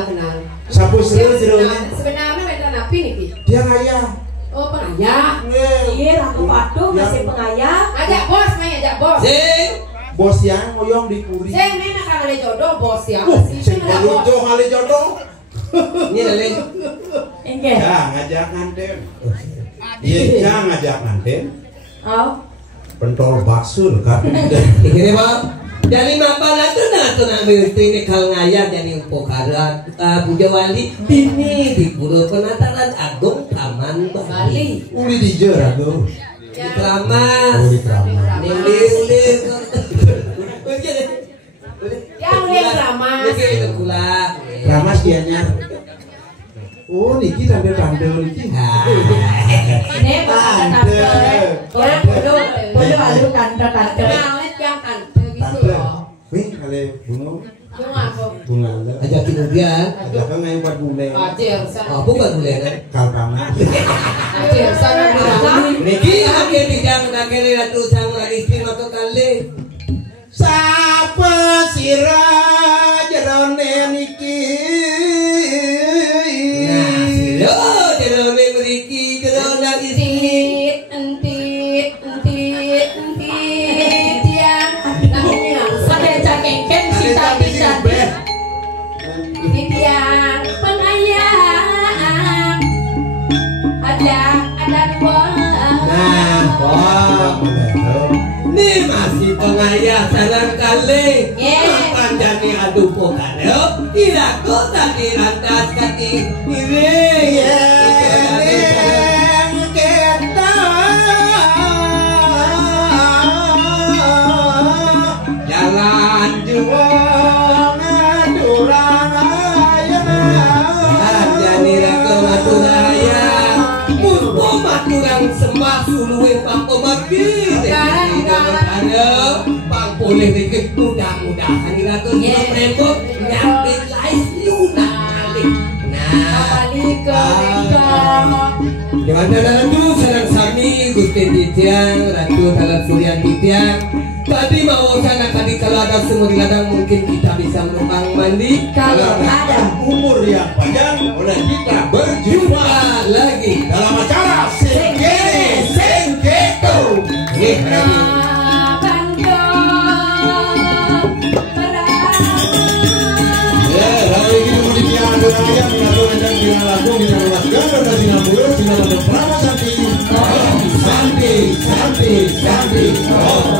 kenal. Sapu seru. Sebenarnya mereka napi nih. Dia ngayah. Oh pengayah. Iya, Ratu Padu masih pengayah. Ajak bos, ajak bos. Bos yang ngoyong di puri. Saya memang kalau ada jodoh bos ya. Sing jodoh kali jodoh. ini lele Enggak. Ya, ngajak nganten. Iya, ngajak nganten. Oh. Pentol baksul kan. ini bang jadi mapan itu nak ini kalau ngayar jadi pokarat puja wali ini di Pura Penataran Agung Taman Bali Uli di Jerago. di Keramas Uli Kramas. Uli Yang lihat Kramas. Kramas dianyar. Oh, niki tanda-tanda niki. Ini tante. Orang bodoh lalu tante. Kenalnya yang tante gitu loh. Wih, kali bunga. Bunga apa? Bunga. ajakin ujian Ajak kan main buat bunga. Acir, sana. bukan boleh kan Kalpama. Acir, sana bilang. niki akhir tidak menakiri ratu sang istri maka kali Sapa sira jerone niki. nah jerone meriki jerone istri Entit. Yang namanya Sampai cakengken si tapi Titian pengayang. Ada dua. wah ini masih pengayah sarang kali panjani adu pokaro iraku tadi rantas kati miring jalan juang duraya panjani raku maturaya murpo maturang sembah suluwe pangko bagi boleh dikit mudah-mudahan iraku merembok nyampe lais lunak kali Balik ke dengan ratu sarang sami Gusti Titiang Ratu Talat Surya Titiang tadi mau sana tadi kalau ada semua di ladang mungkin kita bisa menumpang mandi kalau ada umur yang panjang oleh kita berjumpa lagi dalam acara Sengketo. Santi, oh,